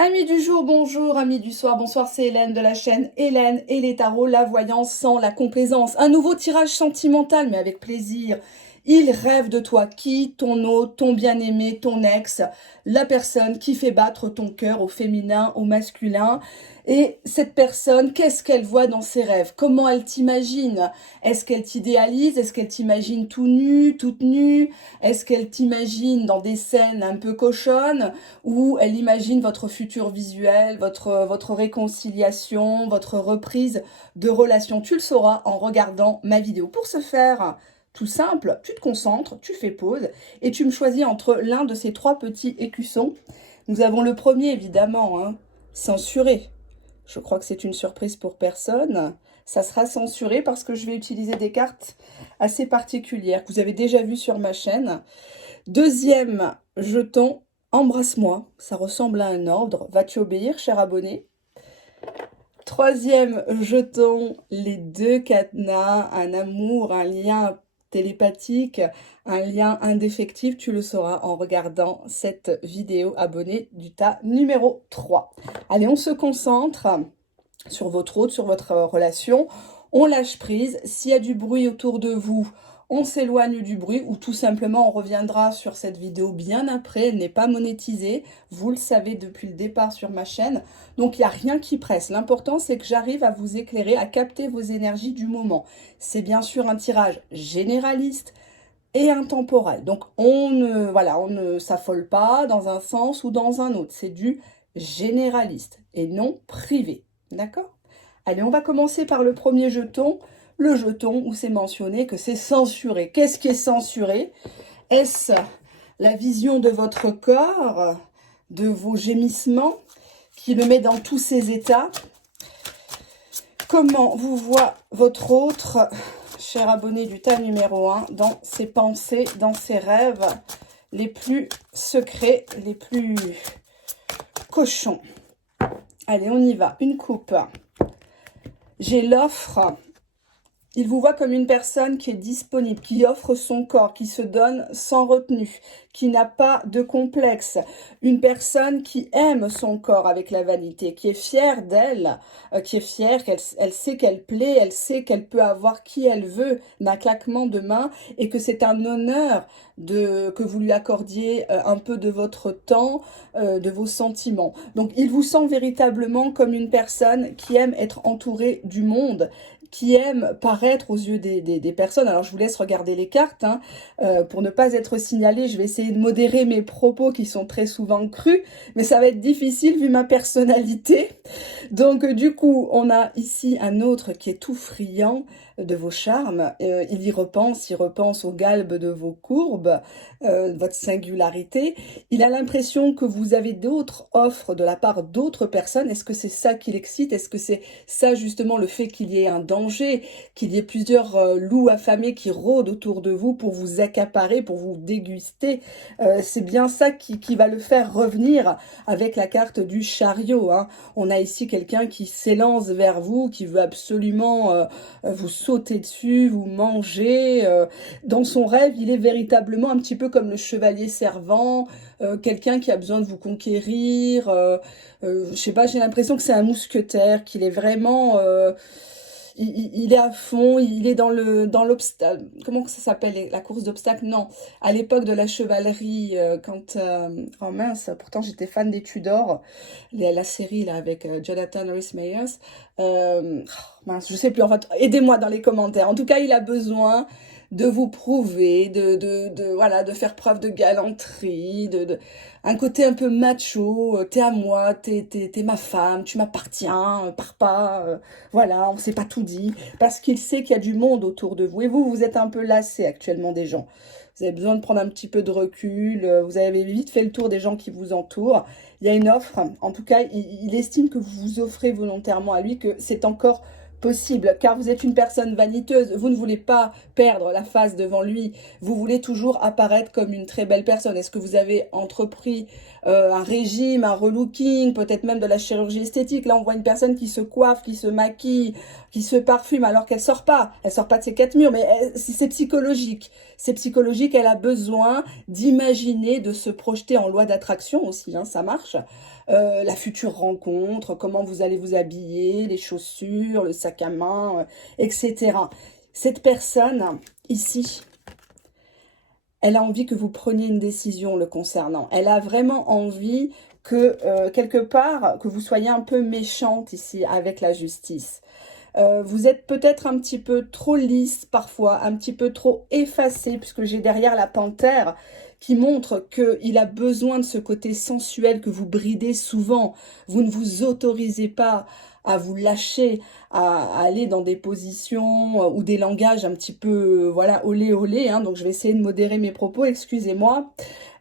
Amis du jour, bonjour, amis du soir, bonsoir, c'est Hélène de la chaîne Hélène et les tarots, la voyance sans la complaisance. Un nouveau tirage sentimental, mais avec plaisir. Il rêve de toi, qui? Ton hôte, ton bien-aimé, ton ex, la personne qui fait battre ton cœur au féminin, au masculin. Et cette personne, qu'est-ce qu'elle voit dans ses rêves? Comment elle t'imagine? Est-ce qu'elle t'idéalise? Est-ce qu'elle t'imagine tout nu, toute nue? Est-ce qu'elle t'imagine dans des scènes un peu cochonnes? Où elle imagine votre futur visuel, votre réconciliation, votre reprise de relation. Tu le sauras en regardant ma vidéo. Pour ce faire, tout simple, tu te concentres, tu fais pause et tu me choisis entre l'un de ces trois petits écussons. Nous avons le premier, évidemment, censuré. Je crois que c'est une surprise pour personne. Ça sera censuré parce que je vais utiliser des cartes assez particulières que vous avez déjà vues sur ma chaîne. Deuxième jeton, embrasse-moi. Ça ressemble à un ordre. Vas-tu obéir, cher abonné? Troisième jeton, les deux cadenas, un amour, un lien télépathique, un lien indéfectible. Tu le sauras en regardant cette vidéo, abonné du tas numéro 3. Allez, on se concentre sur votre hôte, sur votre relation. On lâche prise. S'il y a du bruit autour de vous, on s'éloigne du bruit ou tout simplement on reviendra sur cette vidéo bien après. Elle n'est pas monétisée. Vous le savez depuis le départ sur ma chaîne. Donc il n'y a rien qui presse. L'important c'est que j'arrive à vous éclairer, à capter vos énergies du moment. C'est bien sûr un tirage généraliste et intemporel. Donc on ne s'affole pas dans un sens ou dans un autre. C'est du généraliste et non privé. D'accord? Allez, on va commencer par le premier jeton. Le jeton où c'est mentionné que c'est censuré. Qu'est-ce qui est censuré? Est-ce la vision de votre corps, de vos gémissements, qui le met dans tous ses états? Comment vous voit votre autre, cher abonné du tas numéro 1, dans ses pensées, dans ses rêves les plus secrets, les plus cochons? Allez, on y va. Une coupe. J'ai l'offre. Il vous voit comme une personne qui est disponible, qui offre son corps, qui se donne sans retenue, qui n'a pas de complexe. Une personne qui aime son corps avec la vanité, qui est fière d'elle, qui est fière, elle sait qu'elle plaît, elle sait qu'elle peut avoir qui elle veut d'un claquement de main et que c'est un honneur que vous lui accordiez un peu de votre temps, de vos sentiments. Donc il vous sent véritablement comme une personne qui aime être entourée du monde, qui aime paraître aux yeux des personnes. Alors je vous laisse regarder les cartes, pour ne pas être signalé. Je vais essayer de modérer mes propos qui sont très souvent crus, mais ça va être difficile vu ma personnalité. Donc du coup, on a ici un autre qui est tout friand de vos charmes. Il y repense, il repense au galbe de vos courbes, votre singularité. Il a l'impression que vous avez d'autres offres de la part d'autres personnes. Est-ce que c'est ça qui l'excite? Est-ce que c'est ça justement le fait qu'il y ait un danger, qu'il y ait plusieurs loups affamés qui rôdent autour de vous pour vous accaparer, pour vous déguster? C'est bien ça qui va le faire revenir avec la carte du chariot. On a ici quelqu'un qui s'élance vers vous, qui veut absolument vous sauter dessus, vous manger. Dans son rêve, il est véritablement un petit peu comme le chevalier servant, quelqu'un qui a besoin de vous conquérir. Je sais pas, j'ai l'impression que c'est un mousquetaire, qu'il est vraiment... il est à fond, il est dans l'obstacle. Comment ça s'appelle? La course d'obstacles? Non. À l'époque de la chevalerie, oh mince, pourtant j'étais fan des Tudors, la série là avec Jonathan Rhys-Meyers. Mince, je sais plus. En fait, aidez-moi dans les commentaires. En tout cas, il a besoin de vous prouver, voilà, de faire preuve de galanterie, un côté un peu macho. T'es à moi, t'es ma femme, tu m'appartiens, pars pas. Voilà, on s'est pas tout dit, parce qu'il sait qu'il y a du monde autour de vous. Et vous êtes un peu lassé actuellement des gens. Vous avez besoin de prendre un petit peu de recul. Vous avez vite fait le tour des gens qui vous entourent. Il y a une offre. En tout cas, il estime que vous vous offrez volontairement à lui, que c'est encore possible, car vous êtes une personne vaniteuse. Vous ne voulez pas perdre la face devant lui. Vous voulez toujours apparaître comme une très belle personne. Est-ce que vous avez entrepris un régime, un relooking, peut-être même de la chirurgie esthétique? Là, on voit une personne qui se coiffe, qui se maquille, qui se parfume, alors qu'elle sort pas. Elle sort pas de ses quatre murs, mais c'est psychologique. C'est psychologique. Elle a besoin d'imaginer, de se projeter en loi d'attraction aussi. Ça marche. la future rencontre, comment vous allez vous habiller, les chaussures, le sac à main, etc. Cette personne, ici, elle a envie que vous preniez une décision le concernant. Elle a vraiment envie que, quelque part, que vous soyez un peu méchante ici avec la justice. Vous êtes peut-être un petit peu trop lisse parfois, un petit peu trop effacée, puisque j'ai derrière la panthère qui montre qu'il a besoin de ce côté sensuel que vous bridez souvent. Vous ne vous autorisez pas à vous lâcher, à aller dans des positions ou des langages un petit peu, voilà, olé olé, hein, donc je vais essayer de modérer mes propos, excusez-moi.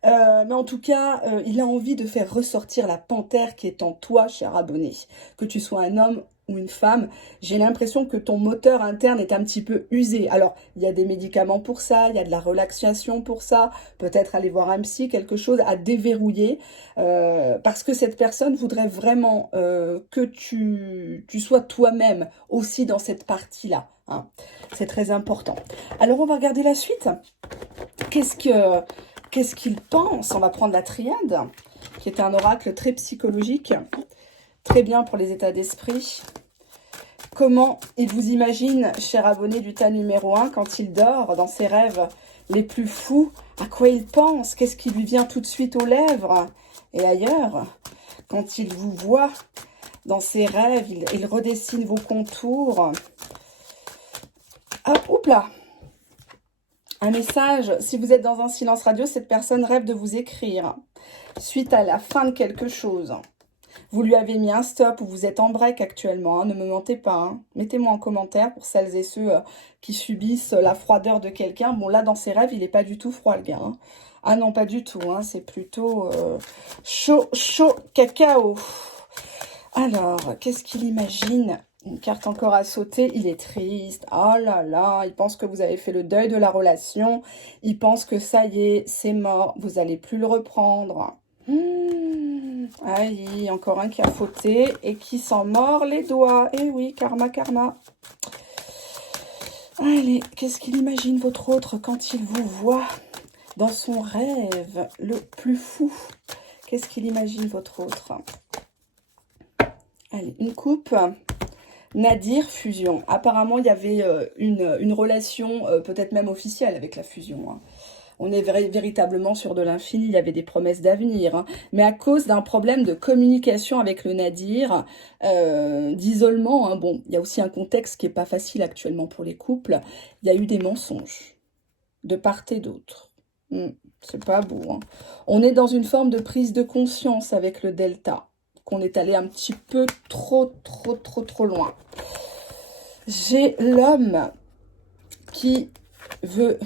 Mais en tout cas, il a envie de faire ressortir la panthère qui est en toi, cher abonné. Que tu sois un homme ou une femme, j'ai l'impression que ton moteur interne est un petit peu usé. Alors, il y a des médicaments pour ça, il y a de la relaxation pour ça, peut-être aller voir un psy, quelque chose à déverrouiller, parce que cette personne voudrait vraiment que tu sois toi-même aussi dans cette partie-là. Hein. C'est très important. Alors, on va regarder la suite. Qu'est-ce qu'il pense? On va prendre la triade, qui est un oracle très psychologique, très bien pour les états d'esprit. Comment il vous imagine, cher abonné du tas numéro 1, quand il dort dans ses rêves les plus fous? À quoi il pense? Qu'est-ce qui lui vient tout de suite aux lèvres et ailleurs? Quand il vous voit dans ses rêves, il redessine vos contours. Ah, oups là! Un message, si vous êtes dans un silence radio, cette personne rêve de vous écrire suite à la fin de quelque chose. Vous lui avez mis un stop ou vous êtes en break actuellement, hein, ne me mentez pas. Hein. Mettez-moi en commentaire pour celles et ceux qui subissent la froideur de quelqu'un. Bon, là, dans ses rêves, il n'est pas du tout froid, le gars. Hein. Ah non, pas du tout. Hein. C'est plutôt chaud, chaud, cacao. Alors, qu'est-ce qu'il imagine? Une carte encore à sauter, il est triste. Oh là là, il pense que vous avez fait le deuil de la relation. Il pense que ça y est, c'est mort. Vous n'allez plus le reprendre. Aïe, encore un qui a fauté et qui s'en mord les doigts. Eh oui, karma, karma. Allez, qu'est-ce qu'il imagine votre autre quand il vous voit dans son rêve le plus fou? Qu'est-ce qu'il imagine votre autre? Allez, une coupe. Nadir, fusion. Apparemment, il y avait une relation peut-être même officielle avec la fusion. Hein. On est véritablement sur de l'infini, il y avait des promesses d'avenir. Hein. Mais à cause d'un problème de communication avec le Nadir, d'isolement, hein, bon, il y a aussi un contexte qui n'est pas facile actuellement pour les couples, il y a eu des mensonges de part et d'autre. C'est pas beau. Hein. On est dans une forme de prise de conscience avec le delta, qu'on est allé un petit peu trop loin. J'ai l'homme qui veut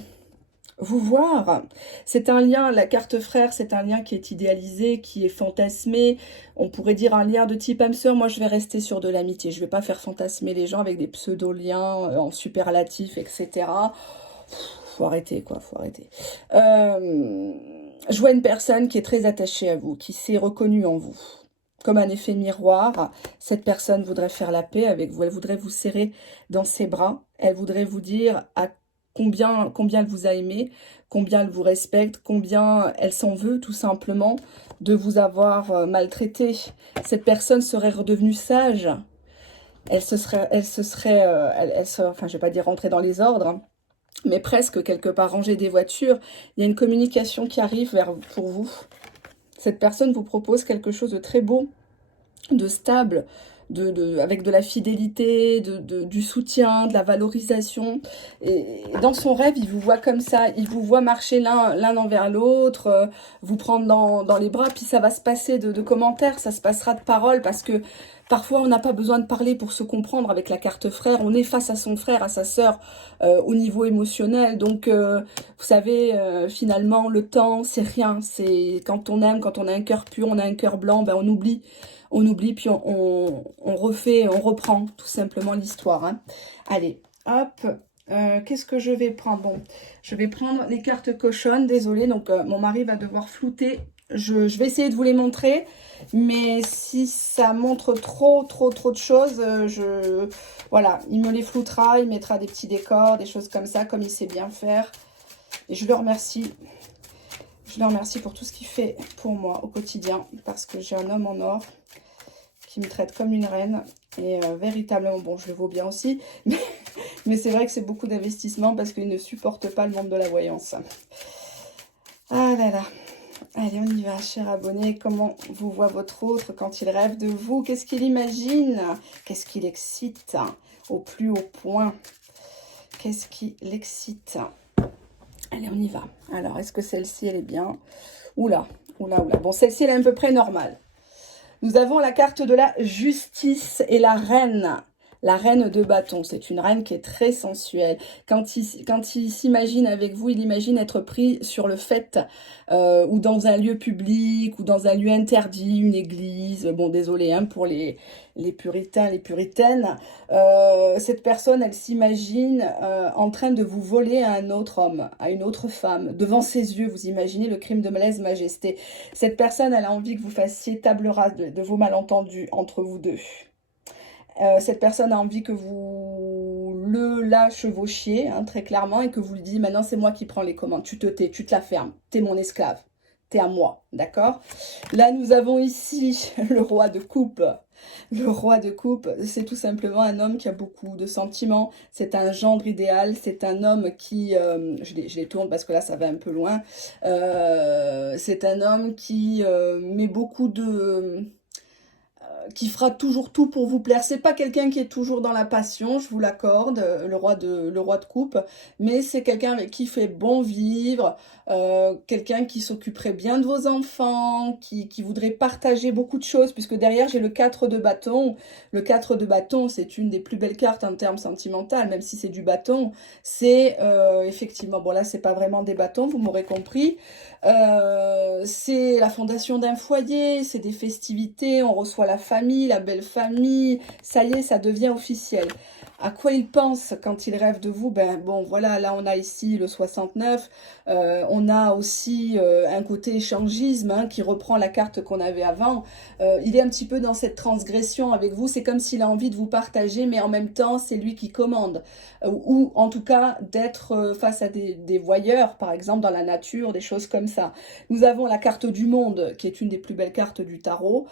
vous voir. C'est un lien, la carte frère, c'est un lien qui est idéalisé, qui est fantasmé. On pourrait dire un lien de type âme sœur. Moi, je vais rester sur de l'amitié. Je ne vais pas faire fantasmer les gens avec des pseudo-liens en superlatif, etc. Faut arrêter, quoi, faut arrêter. Je vois une personne qui est très attachée à vous, qui s'est reconnue en vous. Comme un effet miroir, cette personne voudrait faire la paix avec vous. Elle voudrait vous serrer dans ses bras. Elle voudrait vous dire à combien elle vous a aimé, combien elle vous respecte, combien elle s'en veut tout simplement de vous avoir maltraité. Cette personne serait redevenue sage. Elle se serait, enfin je vais pas dire rentrer dans les ordres, hein, mais presque quelque part ranger des voitures. Il y a une communication qui arrive pour vous. Cette personne vous propose quelque chose de très beau, de stable, avec de la fidélité, du soutien, de la valorisation. Et dans son rêve, il vous voit comme ça, il vous voit marcher l'un envers l'autre, vous prendre dans les bras, puis ça va se passer de commentaires, ça se passera de paroles, parce que parfois on n'a pas besoin de parler pour se comprendre avec la carte frère, on est face à son frère, à sa sœur, au niveau émotionnel, donc vous savez, finalement le temps c'est rien, c'est quand on aime, quand on a un cœur pur, on a un cœur blanc, ben on oublie, puis on refait, on reprend tout simplement l'histoire. Hein. Allez, hop, qu'est-ce que je vais prendre? Bon, je vais prendre les cartes cochonnes, désolée, donc mon mari va devoir flouter. Je vais essayer de vous les montrer, mais si ça montre trop de choses, voilà, il me les floutera, il mettra des petits décors, des choses comme ça, comme il sait bien faire. Et je le remercie. Je le remercie pour tout ce qu'il fait pour moi au quotidien, parce que j'ai un homme en or qui me traite comme une reine. Et véritablement, bon, je le vaux bien aussi, mais c'est vrai que c'est beaucoup d'investissement parce qu'il ne supporte pas le monde de la voyance. Ah là là. Allez, on y va, cher abonné. Comment vous voit votre autre quand il rêve de vous? Qu'est-ce qu'il imagine? Qu'est-ce qui l'excite au plus haut point? Qu'est-ce qui l'excite? Allez, on y va. Alors, est-ce que celle-ci, elle est bien? Oula, oula, oula. Bon, celle-ci, elle est à peu près normale. Nous avons la carte de la justice et la reine. La reine de bâton, c'est une reine qui est très sensuelle. Quand il s'imagine avec vous, il imagine être pris sur le fait ou dans un lieu public ou dans un lieu interdit, une église. Bon, désolé hein, pour les puritains, les puritaines. Cette personne, elle s'imagine en train de vous voler à un autre homme, à une autre femme. Devant ses yeux, vous imaginez le crime de lèse-majesté. Cette personne, elle a envie que vous fassiez table rase de vos malentendus entre vous deux. Cette personne a envie que vous la chevauchiez, hein, très clairement, et que vous lui dites, maintenant c'est moi qui prends les commandes, tu te tais, tu te la fermes, t'es mon esclave, t'es à moi, d'accord? Là, nous avons ici le roi de coupe. Le roi de coupe, c'est tout simplement un homme qui a beaucoup de sentiments, c'est un gendre idéal, c'est un homme qui, je les tourne parce que là ça va un peu loin, c'est un homme qui met beaucoup de... qui fera toujours tout pour vous plaire. C'est pas quelqu'un qui est toujours dans la passion, je vous l'accorde, le roi de coupe, mais c'est quelqu'un avec qui il fait bon vivre, quelqu'un qui s'occuperait bien de vos enfants, qui voudrait partager beaucoup de choses, puisque derrière j'ai le 4 de bâton. Le 4 de bâton, c'est une des plus belles cartes en termes sentimentaux, même si c'est du bâton. C'est effectivement, bon là c'est pas vraiment des bâtons, vous m'aurez compris. C'est la fondation d'un foyer, c'est des festivités, on reçoit la famille, la belle famille, ça y est, ça devient officiel. À quoi il pense quand il rêve de vous? Ben bon, voilà, là on a ici le 69, on a aussi un côté échangisme hein, qui reprend la carte qu'on avait avant. Il est un petit peu dans cette transgression avec vous, c'est comme s'il a envie de vous partager, mais en même temps c'est lui qui commande. Ou en tout cas d'être face à des voyeurs, par exemple dans la nature, des choses comme ça. Nous avons la carte du monde, qui est une des plus belles cartes du tarot,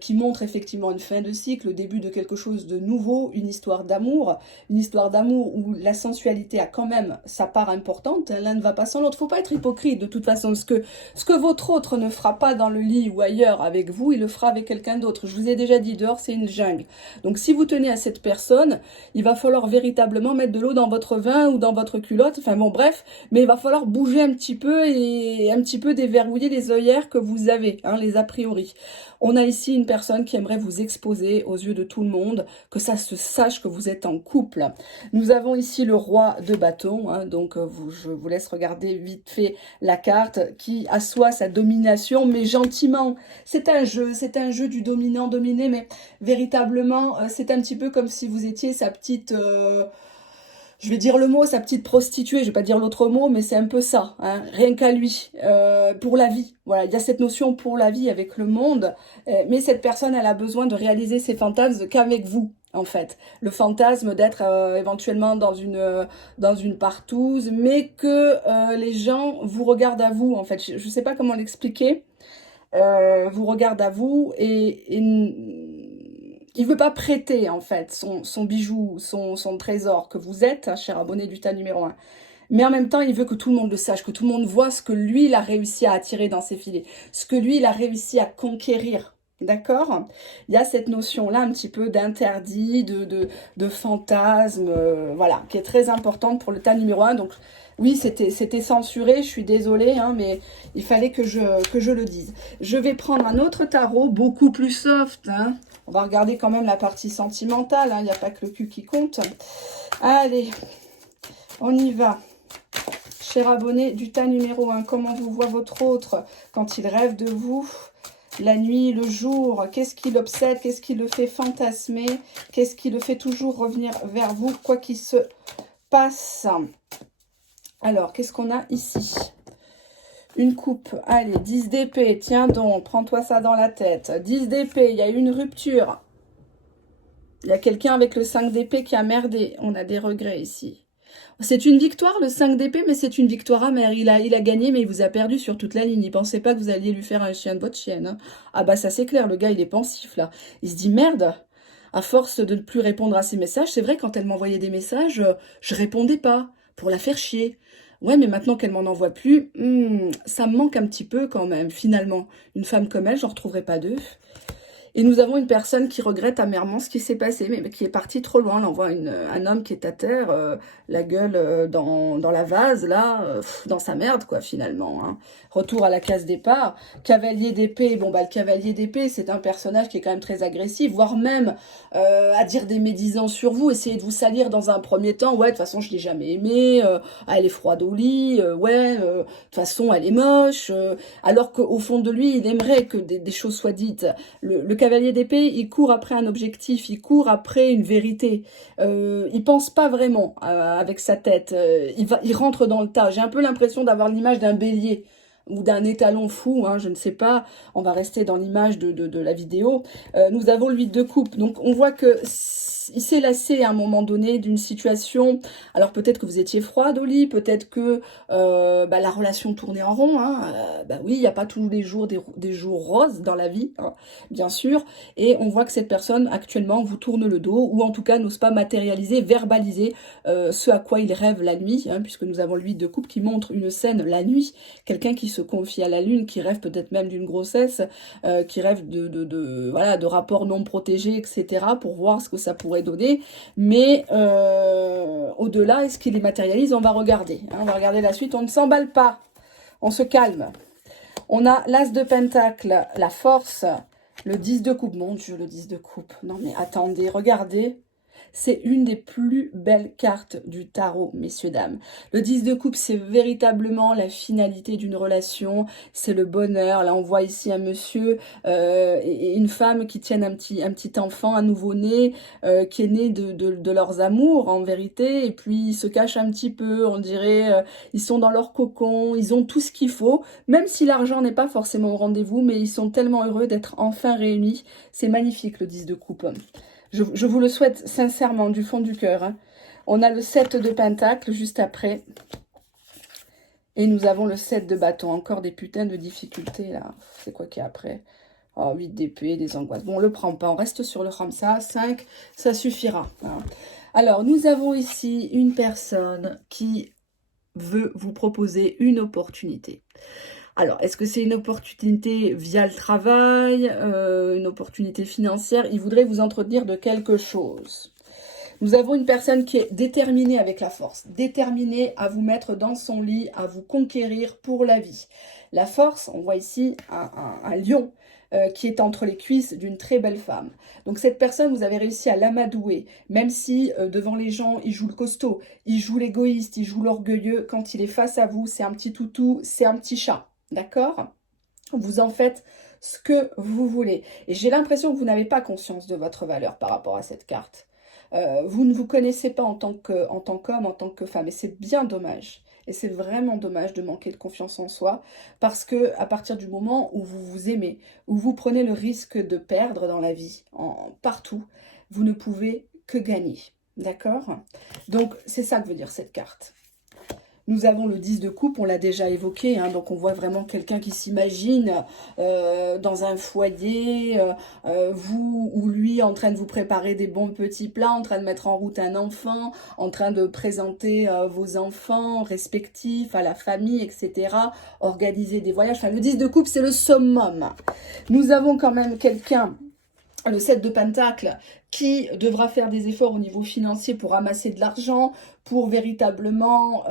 qui montre effectivement une fin de cycle, le début de quelque chose de nouveau, une histoire d'amour où la sensualité a quand même sa part importante, l'un ne va pas sans l'autre. Faut pas être hypocrite de toute façon, ce que votre autre ne fera pas dans le lit ou ailleurs avec vous, il le fera avec quelqu'un d'autre. Je vous ai déjà dit, dehors c'est une jungle. Donc si vous tenez à cette personne, il va falloir véritablement mettre de l'eau dans votre vin ou dans votre culotte, enfin bon bref, mais il va falloir bouger un petit peu et un petit peu déverrouiller les œillères que vous avez, hein, les a priori. On a ici une personne qui aimerait vous exposer aux yeux de tout le monde, que ça se sache que vous êtes en couple. Nous avons ici le roi de bâton, hein, donc je vous laisse regarder vite fait la carte qui assoit sa domination, mais gentiment. C'est un jeu du dominant-dominé, mais véritablement, c'est un petit peu comme si vous étiez sa petite... je vais dire le mot, sa petite prostituée, je vais pas dire l'autre mot, mais c'est un peu ça, hein, rien qu'à lui, pour la vie. Voilà, il y a cette notion pour la vie avec le monde, mais cette personne, elle a besoin de réaliser ses fantasmes qu'avec vous, en fait. Le fantasme d'être éventuellement dans une partouze, mais que les gens vous regardent à vous, en fait. Je sais pas comment l'expliquer. Vous regardent à vous et il veut pas prêter, en fait, son bijou, son trésor que vous êtes, hein, cher abonné du tas numéro 1. Mais en même temps, il veut que tout le monde le sache, que tout le monde voit ce que lui, il a réussi à attirer dans ses filets, ce que lui, il a réussi à conquérir. D'accord? Il y a cette notion-là un petit peu d'interdit, de fantasme, voilà, qui est très importante pour le tas numéro 1. Donc, oui, c'était censuré, je suis désolée, hein, mais il fallait que je le dise. Je vais prendre un autre tarot, beaucoup plus soft, hein. On va regarder quand même la partie sentimentale, hein, il n'y a pas que le cul qui compte. Allez, on y va. Cher abonné du tas numéro 1, comment vous voit votre autre quand il rêve de vous? La nuit, le jour, qu'est-ce qui l'obsède? Qu'est-ce qui le fait fantasmer? Qu'est-ce qui le fait toujours revenir vers vous, quoi qu'il se passe? Alors, qu'est-ce qu'on a ici? Une coupe, allez, 10 d'épée, tiens donc, prends-toi ça dans la tête. 10 d'épée, il y a eu une rupture. Il y a quelqu'un avec le 5 d'épée qui a merdé, on a des regrets ici. C'est une victoire, le 5 d'épée, mais c'est une victoire amère. Il a gagné, mais il vous a perdu sur toute la ligne. Il pensait pas que vous alliez lui faire un chien de votre chienne. Hein. Ah bah ça c'est clair, le gars il est pensif là. Il se dit merde, à force de ne plus répondre à ses messages, c'est vrai quand elle m'envoyait des messages, je répondais pas, pour la faire chier. Ouais, mais maintenant qu'elle m'en envoie plus, ça me manque un petit peu quand même, finalement. Une femme comme elle, j'en retrouverai pas deux. Et nous avons une personne qui regrette amèrement ce qui s'est passé, mais qui est parti trop loin. Là, on voit un homme qui est à terre, la gueule dans la vase, là, dans sa merde, quoi, finalement. Hein. Retour à la case départ. Cavalier d'épée, bon, bah, le cavalier d'épée, c'est un personnage qui est quand même très agressif, voire même à dire des médisants sur vous, essayer de vous salir dans un premier temps. Ouais, de toute façon, je l'ai jamais aimée, elle est froide au lit, ouais, de toute façon, elle est moche, alors qu'au fond de lui, il aimerait que des choses soient dites. Le cavalier d'épée, il court après un objectif, il court après une vérité. Il pense pas vraiment avec sa tête. Il rentre dans le tas. J'ai un peu l'impression d'avoir l'image d'un bélier ou d'un étalon fou, hein, je ne sais pas. On va rester dans l'image de la vidéo. Nous avons le 8 de coupe. Donc on voit que il s'est lassé à un moment donné d'une situation. Alors peut-être que vous étiez froide au lit, peut-être que bah, la relation tournait en rond. Hein. Bah oui, il n'y a pas tous les jours des jours roses dans la vie, hein, bien sûr. Et on voit que cette personne actuellement vous tourne le dos, ou en tout cas n'ose pas matérialiser, verbaliser ce à quoi il rêve la nuit, hein, puisque nous avons le 8 de coupe qui montre une scène la nuit. Quelqu'un qui se confie à la lune, qui rêve peut-être même d'une grossesse, qui rêve voilà, de rapports non protégés, etc. pour voir ce que ça pourrait donner, mais au-delà, est-ce qu'il les matérialise? On va regarder, hein, on va regarder la suite, on ne s'emballe pas, on se calme. On a l'As de Pentacle, la force, le 10 de coupe, mon Dieu, le 10 de coupe, non mais attendez, regardez, c'est une des plus belles cartes du tarot, messieurs, dames. Le 10 de coupe, c'est véritablement la finalité d'une relation, c'est le bonheur. Là, on voit ici un monsieur et une femme qui tiennent un petit enfant, un nouveau-né, qui est né de leurs amours, en vérité. Et puis, ils se cachent un petit peu, on dirait, ils sont dans leur cocon, ils ont tout ce qu'il faut, même si l'argent n'est pas forcément au rendez-vous, mais ils sont tellement heureux d'être enfin réunis. C'est magnifique, le 10 de coupe. Je vous le souhaite sincèrement, du fond du cœur. Hein. On a le 7 de Pentacle juste après. Et nous avons le 7 de bâton. Encore des putains de difficultés, là. C'est quoi qu'il y a après? Oh, 8 d'épée, des angoisses. Bon, on le prend pas. On reste sur le Ramsa. 5, ça suffira. Hein. Alors, nous avons ici une personne qui veut vous proposer une opportunité. Alors, est-ce que c'est une opportunité via le travail, une opportunité financière? Il voudrait vous entretenir de quelque chose. Nous avons une personne qui est déterminée avec la force, déterminée à vous mettre dans son lit, à vous conquérir pour la vie. La force, on voit ici un lion qui est entre les cuisses d'une très belle femme. Donc cette personne, vous avez réussi à l'amadouer, même si devant les gens, il joue le costaud, il joue l'égoïste, il joue l'orgueilleux. Quand il est face à vous, c'est un petit toutou, c'est un petit chat. D'accord? Vous en faites ce que vous voulez. Et j'ai l'impression que vous n'avez pas conscience de votre valeur par rapport à cette carte. Vous ne vous connaissez pas en tant qu'homme, en tant que femme. Et c'est bien dommage. Et c'est vraiment dommage de manquer de confiance en soi. Parce que à partir du moment où vous vous aimez, où vous prenez le risque de perdre dans la vie, partout, vous ne pouvez que gagner. D'accord? Donc, c'est ça que veut dire cette carte. Nous avons le 10 de coupe, on l'a déjà évoqué, hein, donc on voit vraiment quelqu'un qui s'imagine dans un foyer, vous ou lui en train de vous préparer des bons petits plats, en train de mettre en route un enfant, en train de présenter vos enfants respectifs à la famille, etc. Organiser des voyages, enfin le 10 de coupe c'est le summum. Nous avons quand même quelqu'un, le 7 de Pentacle, qui devra faire des efforts au niveau financier pour amasser de l'argent, pour véritablement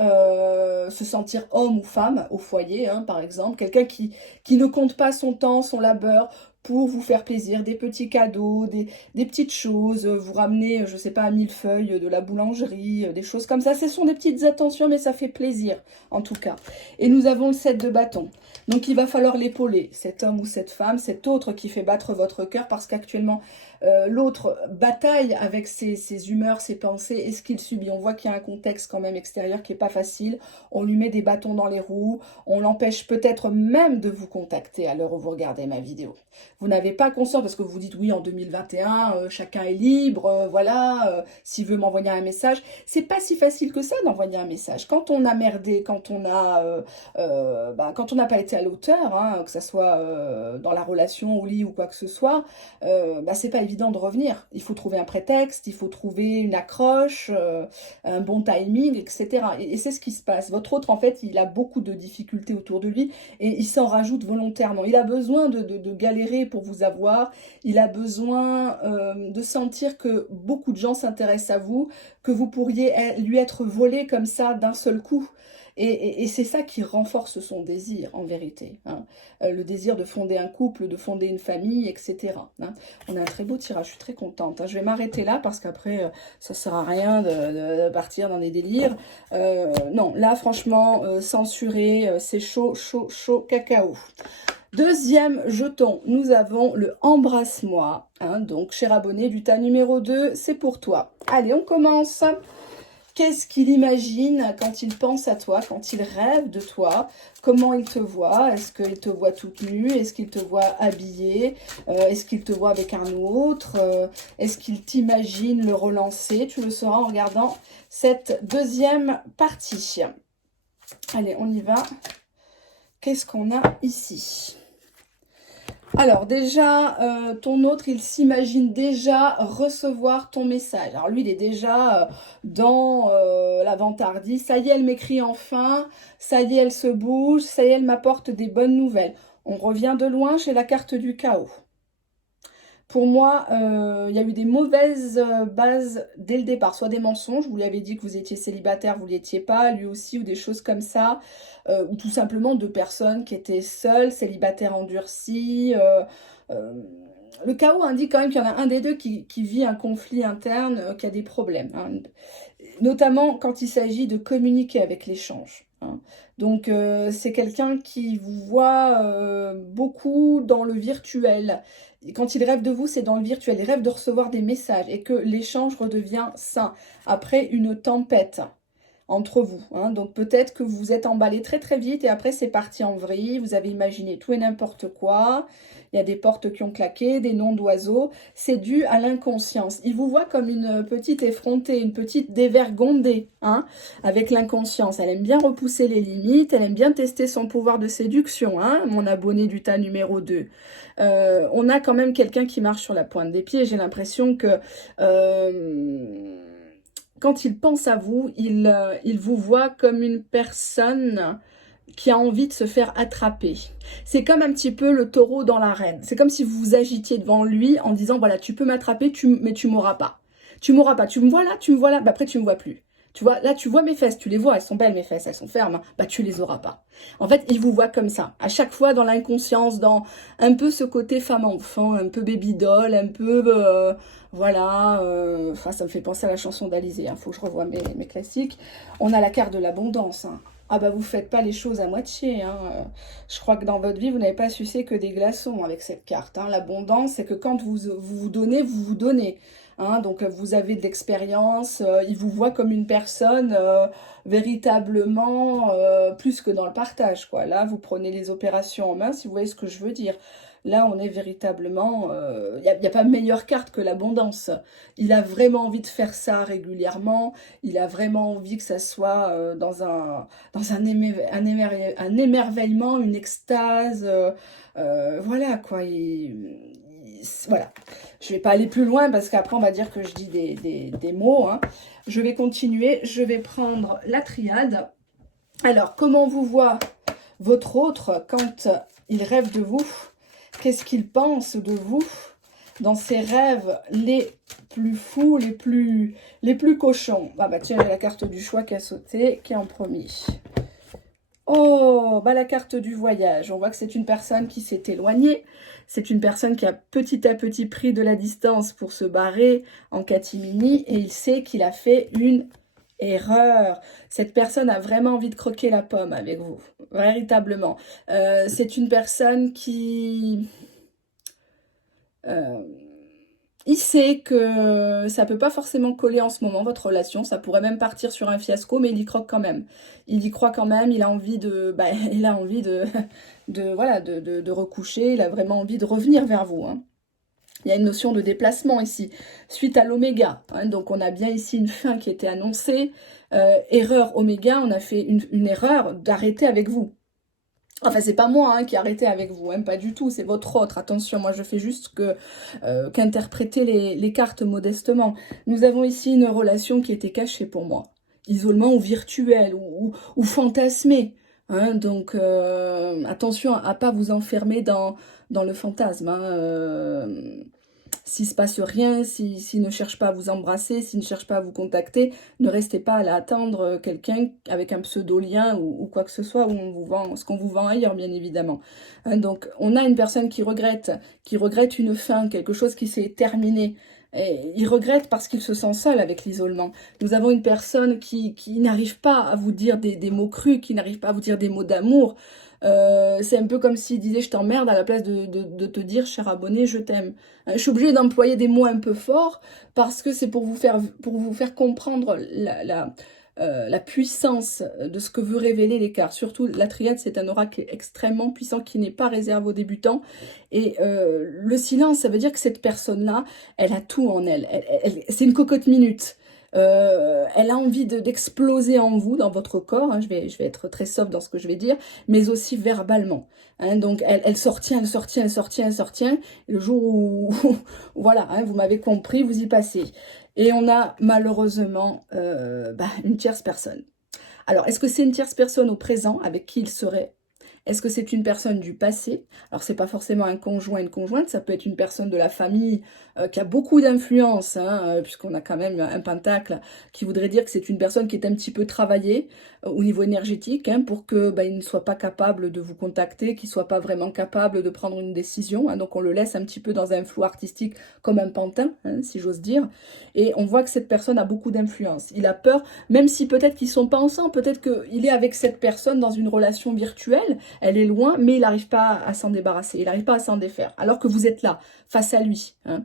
se sentir homme ou femme au foyer, hein, par exemple. Quelqu'un qui ne compte pas son temps, son labeur, pour vous faire plaisir, des petits cadeaux, des petites choses, vous ramener, je ne sais pas, un millefeuille de la boulangerie, des choses comme ça. Ce sont des petites attentions, mais ça fait plaisir, en tout cas. Et nous avons le 7 de bâton. Donc, il va falloir l'épauler, cet homme ou cette femme, cet autre qui fait battre votre cœur, parce qu'actuellement, l'autre bataille avec ses humeurs, ses pensées et ce qu'il subit. On voit qu'il y a un contexte quand même extérieur qui n'est pas facile. On lui met des bâtons dans les roues. On l'empêche peut-être même de vous contacter à l'heure où vous regardez ma vidéo. Vous n'avez pas conscience, parce que vous dites oui, en 2021, chacun est libre, voilà, s'il veut m'envoyer un message. C'est pas si facile que ça d'envoyer un message. Quand on a merdé, quand on quand on n'a pas été à l'auteur, hein, que ce soit dans la relation, au lit ou quoi que ce soit, c'est pas évident de revenir. Il faut trouver un prétexte, il faut trouver une accroche, un bon timing, etc. Et c'est ce qui se passe. Votre autre, en fait, il a beaucoup de difficultés autour de lui et il s'en rajoute volontairement. Il a besoin de galérer pour vous avoir. Il a besoin de sentir que beaucoup de gens s'intéressent à vous, que vous pourriez lui être volé comme ça d'un seul coup. Et c'est ça qui renforce son désir, en vérité. Hein. Le désir de fonder un couple, de fonder une famille, etc. Hein. On a un très beau tirage, je suis très contente. Hein. Je vais m'arrêter là parce qu'après, ça ne sert à rien de partir dans des délires. Non, là, franchement, censuré, c'est chaud, chaud, chaud, cacao. Deuxième jeton, nous avons le Embrasse-moi. Hein. Donc, cher abonné du tas numéro 2, c'est pour toi. Allez, on commence. Qu'est-ce qu'il imagine quand il pense à toi, quand il rêve de toi? Comment il te voit? Est-ce qu'il te voit toute nue? Est-ce qu'il te voit habillée? Est-ce qu'il te voit avec un autre? Est-ce qu'il t'imagine le relancer? Tu le sauras en regardant cette deuxième partie. Allez, on y va. Qu'est-ce qu'on a ici? Alors déjà, ton autre, il s'imagine déjà recevoir ton message. Alors lui, il est déjà dans la vantardise. Ça y est, elle m'écrit enfin. Ça y est, elle se bouge. Ça y est, elle m'apporte des bonnes nouvelles. On revient de loin, j'ai la carte du chaos. Pour moi, il y a eu des mauvaises bases dès le départ, soit des mensonges, vous lui avez dit que vous étiez célibataire, vous ne l'étiez pas, lui aussi, ou des choses comme ça, ou tout simplement deux personnes qui étaient seules, célibataires endurcis. Le chaos indique quand même qu'il y en a un des deux qui vit un conflit interne, qui a des problèmes, hein. Notamment quand il s'agit de communiquer avec l'échange. Hein. Donc, c'est quelqu'un qui vous voit beaucoup dans le virtuel. Quand il rêve de vous, c'est dans le virtuel. Il rêve de recevoir des messages et que l'échange redevient sain après une tempête entre vous. Hein. Donc peut-être que vous vous êtes emballé très très vite et après c'est parti en vrille. Vous avez imaginé tout et n'importe quoi. Il y a des portes qui ont claqué, des noms d'oiseaux. C'est dû à l'inconscience. Il vous voit comme une petite effrontée, une petite dévergondée, hein, avec l'inconscience. Elle aime bien repousser les limites, elle aime bien tester son pouvoir de séduction, hein, mon abonné du tas numéro 2. On a quand même quelqu'un qui marche sur la pointe des pieds. J'ai l'impression que quand il pense à vous, il vous voit comme une personne qui a envie de se faire attraper. C'est comme un petit peu le taureau dans l'arène. C'est comme si vous vous agitiez devant lui en disant, voilà, tu peux m'attraper, mais tu m'auras pas. Tu m'auras pas. Tu me vois là, bah après tu me vois plus. Tu vois, là, tu vois mes fesses, tu les vois, elles sont belles mes fesses, elles sont fermes, hein. Bah tu les auras pas. En fait, il vous voit comme ça, à chaque fois dans l'inconscience, dans un peu ce côté femme-enfant, un peu baby-doll, un peu, voilà, enfin, ça me fait penser à la chanson d'Alizée, hein. Faut que je revoie mes classiques. On a la carte de l'abondance, hein. Ah bah vous faites pas les choses à moitié, hein. Je crois que dans votre vie, vous n'avez pas sucé que des glaçons avec cette carte, hein. L'abondance, c'est que quand vous donnez, vous vous donnez. Hein, donc vous avez de l'expérience, il vous voit comme une personne véritablement plus que dans le partage, quoi. Là, vous prenez les opérations en main, si vous voyez ce que je veux dire. Là, on est véritablement... Il n'y a pas meilleure carte que l'abondance. Il a vraiment envie de faire ça régulièrement. Il a vraiment envie que ça soit dans un émerveillement, une extase. Voilà, quoi. Voilà. Je ne vais pas aller plus loin parce qu'après, on va dire que je dis des mots. Hein. Je vais continuer. Je vais prendre la triade. Alors, comment vous voit votre autre quand il rêve de vous? Qu'est-ce qu'il pense de vous dans ses rêves les plus fous, les plus cochons? Ah bah tiens, il y a la carte du choix qui a sauté, qui est en premier. Oh, bah la carte du voyage. On voit que c'est une personne qui s'est éloignée. C'est une personne qui a petit à petit pris de la distance pour se barrer en catimini. Et il sait qu'il a fait une Erreur. Cette personne a vraiment envie de croquer la pomme avec vous, véritablement. C'est une personne qui... il sait que ça peut pas forcément coller en ce moment, votre relation. Ça pourrait même partir sur un fiasco, mais il y croque quand même. Il y croit quand même, il a envie de... Bah, il a envie voilà, de recoucher, il a vraiment envie de revenir vers vous, hein. Il y a une notion de déplacement ici, suite à l'oméga, hein. Donc on a bien ici une fin qui était annoncée. Erreur oméga, on a fait une erreur d'arrêter avec vous. Enfin, c'est pas moi, hein, qui ai arrêté avec vous, hein, pas du tout, c'est votre autre. Attention, moi je fais juste qu'interpréter les cartes modestement. Nous avons ici une relation qui était cachée pour moi. Isolement ou virtuel, ou fantasmé, hein. Donc attention à pas vous enfermer dans le fantasme, hein. S'il se passe rien, s'il ne cherche pas à vous embrasser, s'il ne cherche pas à vous contacter, ne restez pas à l'attendre quelqu'un avec un pseudo-lien ou quoi que ce soit, où on vous vend ce qu'on vous vend ailleurs, bien évidemment. Hein, donc, on a une personne qui regrette une fin, quelque chose qui s'est terminé. Et il regrette parce qu'il se sent seul avec l'isolement. Nous avons une personne qui n'arrive pas à vous dire des mots crus, qui n'arrive pas à vous dire des mots d'amour. C'est un peu comme s'il disait je t'emmerde à la place de te dire cher abonné je t'aime. Je suis obligée d'employer des mots un peu forts parce que c'est pour vous faire comprendre la puissance de ce que veut révéler les cartes. Surtout la triade, c'est un oracle extrêmement puissant qui n'est pas réservé aux débutants. Et le silence, ça veut dire que cette personne-là, elle a tout en elle. C'est une cocotte minute. Elle a envie d'exploser en vous, dans votre corps, hein. Je vais être très sobre dans ce que je vais dire, mais aussi verbalement, hein. Donc elle sortient. Le jour où, voilà, hein, vous m'avez compris, vous y passez. Et on a malheureusement une tierce personne. Alors, est-ce que c'est une tierce personne au présent avec qui il serait? Est-ce que c'est une personne du passé? Alors, c'est pas forcément un conjoint, une conjointe, ça peut être une personne de la famille qui a beaucoup d'influence, hein, puisqu'on a quand même un pentacle qui voudrait dire que c'est une personne qui est un petit peu travaillée au niveau énergétique, hein, pour que il ne soit pas capable de vous contacter, qu'il ne soit pas vraiment capable de prendre une décision, hein. Donc, on le laisse un petit peu dans un flou artistique comme un pantin, hein, si j'ose dire. Et on voit que cette personne a beaucoup d'influence. Il a peur, même si peut-être qu'ils ne sont pas ensemble, peut-être qu'il est avec cette personne dans une relation virtuelle, elle est loin, mais il n'arrive pas à s'en débarrasser, il n'arrive pas à s'en défaire, alors que vous êtes là, face à lui, hein.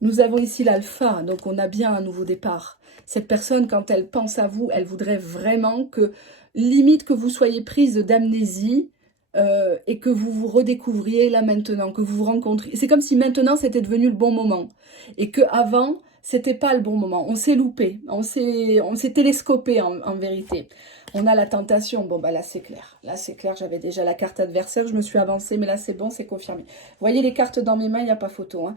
Nous avons ici l'alpha, donc on a bien un nouveau départ. Cette personne, quand elle pense à vous, elle voudrait vraiment que, limite que vous soyez prise d'amnésie, et que vous vous redécouvriez là maintenant, que vous vous rencontriez. C'est comme si maintenant c'était devenu le bon moment. Et que avant c'était pas le bon moment. On s'est loupé, on s'est télescopé en vérité. On a la tentation. Bon, là, c'est clair. Là, c'est clair. J'avais déjà la carte adversaire. Je me suis avancée, mais là, c'est bon, c'est confirmé. Vous voyez les cartes dans mes mains, il n'y a pas photo, hein.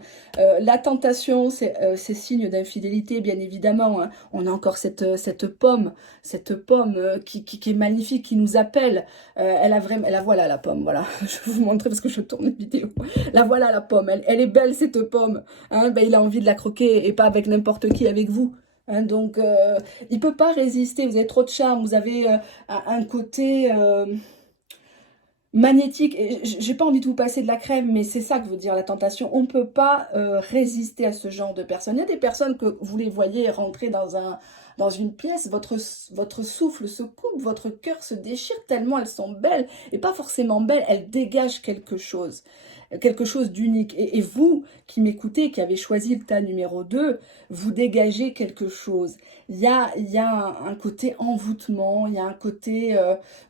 La tentation, c'est signe d'infidélité, bien évidemment, hein. On a encore cette pomme qui est magnifique, qui nous appelle. Elle a vraiment... La voilà, la pomme, voilà. Je vais vous montrer parce que je tourne une vidéo. La voilà, la pomme. Elle est belle, cette pomme, hein. Il a envie de la croquer et pas avec n'importe qui, avec vous. Hein, donc, il peut pas résister, vous avez trop de charme, vous avez un côté magnétique, et j'ai pas envie de vous passer de la crème, mais c'est ça que veut dire la tentation. On peut pas résister à ce genre de personnes. Il y a des personnes que vous les voyez rentrer dans une pièce, votre souffle se coupe, votre cœur se déchire tellement elles sont belles, et pas forcément belles, elles dégagent quelque chose d'unique. Et vous qui m'écoutez, qui avez choisi le tas numéro 2, vous dégagez quelque chose. Il y a un côté envoûtement, il y a un côté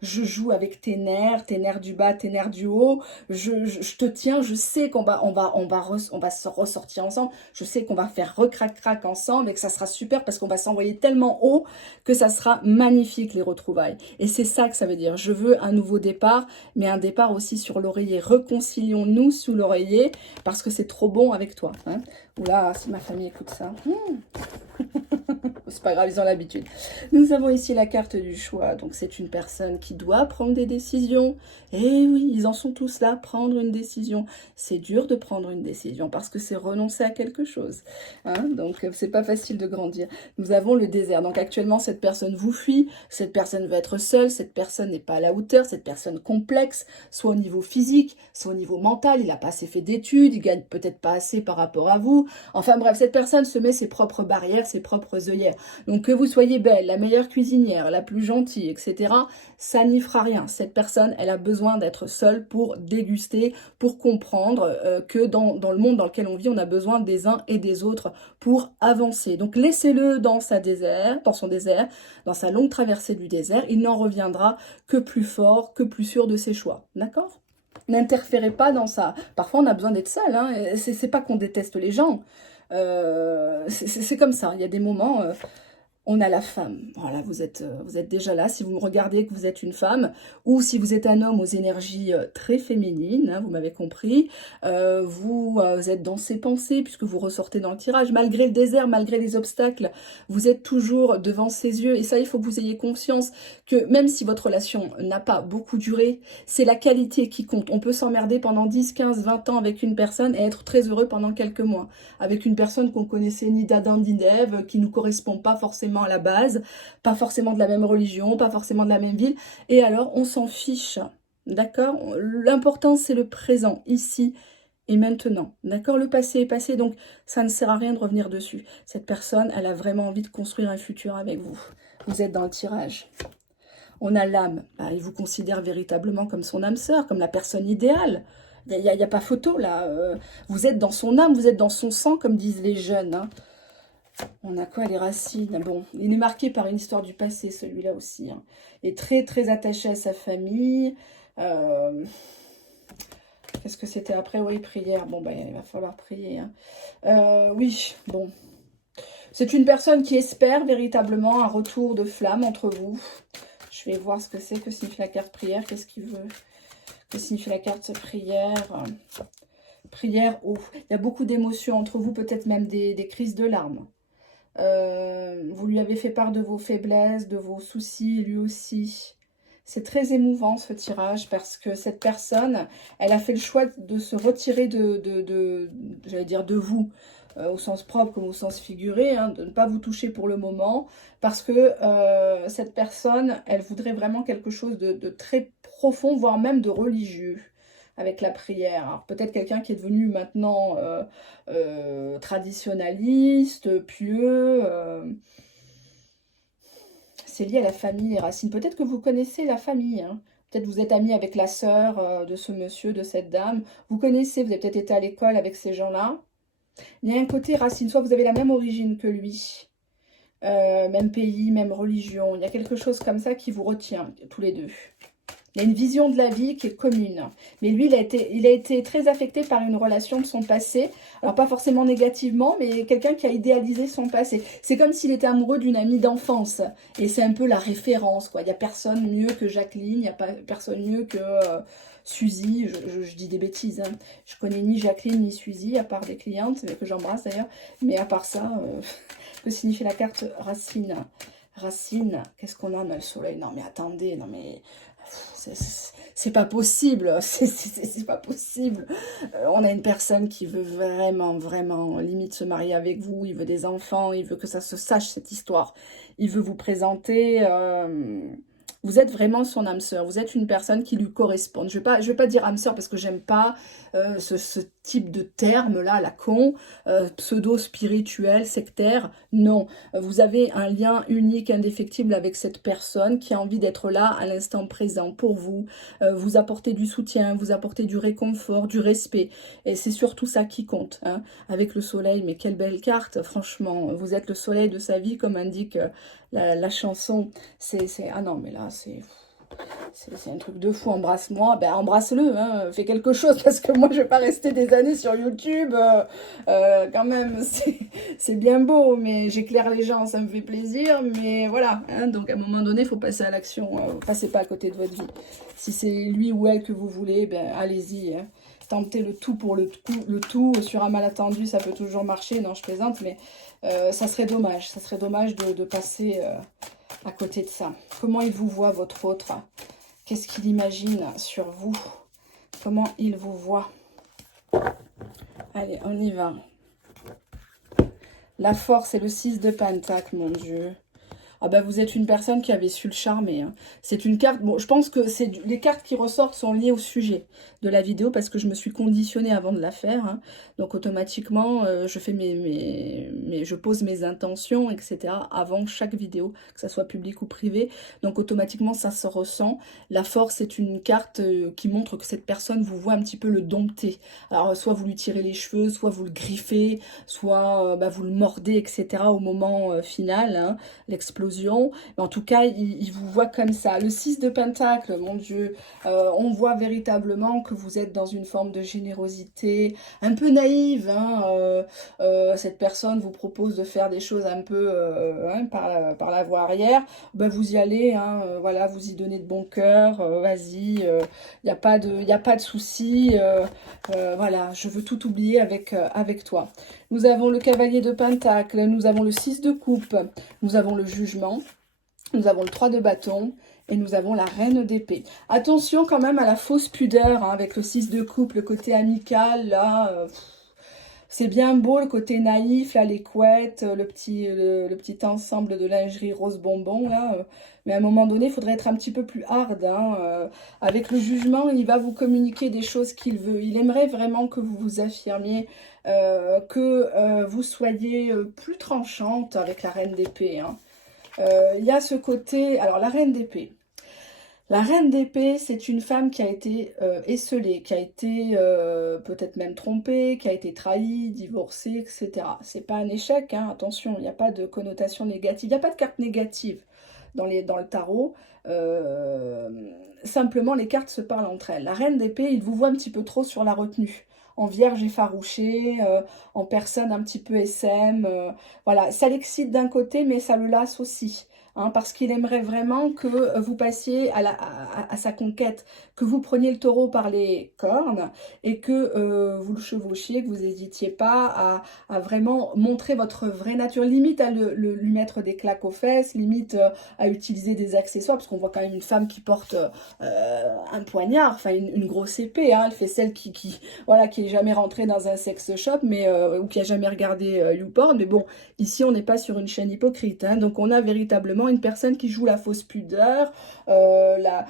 je joue avec tes nerfs du bas, tes nerfs du haut, je te tiens, je sais qu'on va se ressortir ensemble, je sais qu'on va faire recrac-crac ensemble et que ça sera super parce qu'on va s'envoyer tellement haut que ça sera magnifique les retrouvailles. Et c'est ça que ça veut dire. Je veux un nouveau départ, mais un départ aussi sur l'oreiller. Réconcilions-nous sous l'oreiller parce que c'est trop bon avec toi, hein. Oula, si ma famille écoute ça. C'est pas grave, ils ont l'habitude. Nous avons ici la carte du choix. Donc, c'est une personne qui doit prendre des décisions. Et oui, ils en sont tous là, prendre une décision. C'est dur de prendre une décision parce que c'est renoncer à quelque chose, hein. Donc, c'est pas facile de grandir. Nous avons le désert. Donc, actuellement, cette personne vous fuit. Cette personne veut être seule. Cette personne n'est pas à la hauteur. Cette personne complexe, soit au niveau physique, soit au niveau mental. Il n'a pas assez fait d'études. Il gagne peut-être pas assez par rapport à vous. Enfin bref, cette personne se met ses propres barrières, ses propres œillères. Donc que vous soyez belle, la meilleure cuisinière, la plus gentille, etc., ça n'y fera rien. Cette personne, elle a besoin d'être seule pour déguster, pour comprendre que dans le monde dans lequel on vit, on a besoin des uns et des autres pour avancer. Donc laissez-le dans son désert, dans sa longue traversée du désert. Il n'en reviendra que plus fort, que plus sûr de ses choix. D'accord? N'interférez pas dans ça. Parfois, on a besoin d'être seul. Hein. C'est pas qu'on déteste les gens. C'est comme ça. Il y a des moments... on a la femme. Voilà, vous êtes déjà là. Si vous me regardez que vous êtes une femme, ou si vous êtes un homme aux énergies très féminines, hein, vous m'avez compris, vous êtes dans ses pensées, puisque vous ressortez dans le tirage. Malgré le désert, malgré les obstacles, vous êtes toujours devant ses yeux. Et ça, il faut que vous ayez conscience que même si votre relation n'a pas beaucoup duré, c'est la qualité qui compte. On peut s'emmerder pendant 10, 15, 20 ans avec une personne et être très heureux pendant quelques mois. Avec une personne qu'on connaissait ni d'Adam ni d'Ève, qui ne nous correspond pas forcément à la base, pas forcément de la même religion, pas forcément de la même ville, et alors on s'en fiche, d'accord? L'important c'est le présent, ici et maintenant, d'accord? Le passé est passé, donc ça ne sert à rien de revenir dessus. Cette personne, elle a vraiment envie de construire un futur avec vous. Vous êtes dans le tirage. On a l'âme, bah, il vous considère véritablement comme son âme sœur, comme la personne idéale. Il n'y a pas photo là, vous êtes dans son âme, vous êtes dans son sang, comme disent les jeunes, hein. On a quoi, les racines? Bon, il est marqué par une histoire du passé, celui-là aussi. Hein. Il est très, très attaché à sa famille. Qu'est-ce que c'était après? Oui, prière. Bon, ben, il va falloir prier. Hein. Oui, bon. C'est une personne qui espère véritablement un retour de flamme entre vous. Je vais voir ce que c'est, que signifie la carte prière. Qu'est-ce qu'il veut? Que signifie la carte prière? Prière, oh. Il y a beaucoup d'émotions entre vous, peut-être même des crises de larmes. Vous lui avez fait part de vos faiblesses, de vos soucis, lui aussi. C'est très émouvant ce tirage parce que cette personne, elle a fait le choix de se retirer j'allais dire de vous, au sens propre comme au sens figuré, hein, de ne pas vous toucher pour le moment, parce que cette personne, elle voudrait vraiment quelque chose de très profond, voire même de religieux. Avec la prière. Alors peut-être quelqu'un qui est devenu maintenant traditionnaliste, pieux. C'est lié à la famille, les racines. Peut-être que vous connaissez la famille. Hein. Peut-être vous êtes ami avec la sœur de ce monsieur, de cette dame. Vous connaissez, vous avez peut-être été à l'école avec ces gens-là. Il y a un côté racine. Soit vous avez la même origine que lui. Même pays, même religion. Il y a quelque chose comme ça qui vous retient, tous les deux. Il y a une vision de la vie qui est commune. Mais lui, il a été très affecté par une relation de son passé. Alors, pas forcément négativement, mais quelqu'un qui a idéalisé son passé. C'est comme s'il était amoureux d'une amie d'enfance. Et c'est un peu la référence, quoi. Il n'y a personne mieux que Jacqueline, il n'y a pas personne mieux que Suzy. Je dis des bêtises. Hein. Je connais ni Jacqueline ni Suzy, à part des clientes, que j'embrasse d'ailleurs. Mais à part ça, que signifie la carte racine? Racine, qu'est-ce qu'on a? On a le soleil. Non, mais attendez, non, mais... C'est pas possible, c'est pas possible. On a une personne qui veut vraiment, vraiment, limite se marier avec vous, il veut des enfants, il veut que ça se sache cette histoire. Il veut vous présenter, vous êtes vraiment son âme sœur, vous êtes une personne qui lui correspond. Je vais pas dire âme sœur parce que j'aime pas ce type de terme là, la con, pseudo-spirituel, sectaire. Non, vous avez un lien unique, indéfectible avec cette personne qui a envie d'être là à l'instant présent pour vous, vous apporter du soutien, vous apporter du réconfort, du respect. Et c'est surtout ça qui compte. Hein. Avec le soleil, mais quelle belle carte, franchement. Vous êtes le soleil de sa vie, comme indique la chanson. Ah non, mais là, c'est un truc de fou. Embrasse-moi, ben embrasse-le, hein. Fais quelque chose, parce que moi je vais pas rester des années sur YouTube, quand même, c'est bien beau, mais j'éclaire les gens, ça me fait plaisir, mais voilà, hein. Donc à un moment donné, il faut passer à l'action, passez pas à côté de votre vie. Si c'est lui ou elle que vous voulez, ben allez-y, hein. Tentez le tout pour le tout, sur un malentendu, ça peut toujours marcher, non je plaisante, mais ça serait dommage de passer à côté de ça. Comment il vous voit, votre autre? Qu'est-ce qu'il imagine sur vous? Comment il vous voit? Allez, on y va. La force et le 6 de Pentacle, mon Dieu. Ah bah vous êtes une personne qui avait su le charmer, hein. C'est une carte, bon je pense que les cartes qui ressortent sont liées au sujet de la vidéo parce que je me suis conditionnée avant de la faire, hein. Donc automatiquement je fais je pose mes intentions, etc. avant chaque vidéo, que ça soit public ou privé. Donc automatiquement ça se ressent. La force est une carte qui montre que cette personne vous voit un petit peu le dompter. Alors soit vous lui tirez les cheveux, soit vous le griffez, soit bah, vous le mordez, etc. au moment final, hein, l'explosion. Mais en tout cas, il vous voit comme ça. Le 6 de Pentacle, mon Dieu, on voit véritablement que vous êtes dans une forme de générosité, un peu naïve, hein, cette personne vous propose de faire des choses un peu hein, par la voie arrière, ben vous y allez, hein, voilà, vous y donnez de bon cœur, vas-y, il n'y a pas de souci, voilà, je veux tout oublier avec toi. Nous avons le cavalier de Pentacle, nous avons le 6 de coupe, nous avons le jugement, nous avons le 3 de bâton et nous avons la reine d'épée. Attention quand même à la fausse pudeur, hein, avec le 6 de coupe, le côté amical, là, c'est bien beau le côté naïf, là, les couettes, le petit ensemble de lingerie rose bonbon, là. Mais à un moment donné, il faudrait être un petit peu plus hard, hein. Avec le jugement, il va vous communiquer des choses qu'il veut. Il aimerait vraiment que vous vous affirmiez, que vous soyez plus tranchante avec la reine d'épée, hein. Il y a ce côté... Alors, la reine d'épée. La reine d'épée, c'est une femme qui a été esseulée, qui a été peut-être même trompée, qui a été trahie, divorcée, etc. C'est pas un échec, hein, attention, il n'y a pas de connotation négative, il n'y a pas de carte négative dans le tarot. Simplement, les cartes se parlent entre elles. La reine d'épée, il vous voit un petit peu trop sur la retenue, en vierge effarouchée, en personne un petit peu SM. Voilà, ça l'excite d'un côté, mais ça le lasse aussi. Hein, parce qu'il aimerait vraiment que vous passiez à sa conquête, que vous preniez le taureau par les cornes et que vous le chevauchiez, que vous n'hésitiez pas à vraiment montrer votre vraie nature, limite à lui mettre des claques aux fesses, limite à utiliser des accessoires, parce qu'on voit quand même une femme qui porte un poignard, enfin une grosse épée, hein, elle fait celle voilà, qui est jamais rentrée dans un sex shop, mais, ou qui a jamais regardé YouPorn, mais bon, ici on n'est pas sur une chaîne hypocrite, hein, donc on a véritablement une personne qui joue la fausse pudeur, la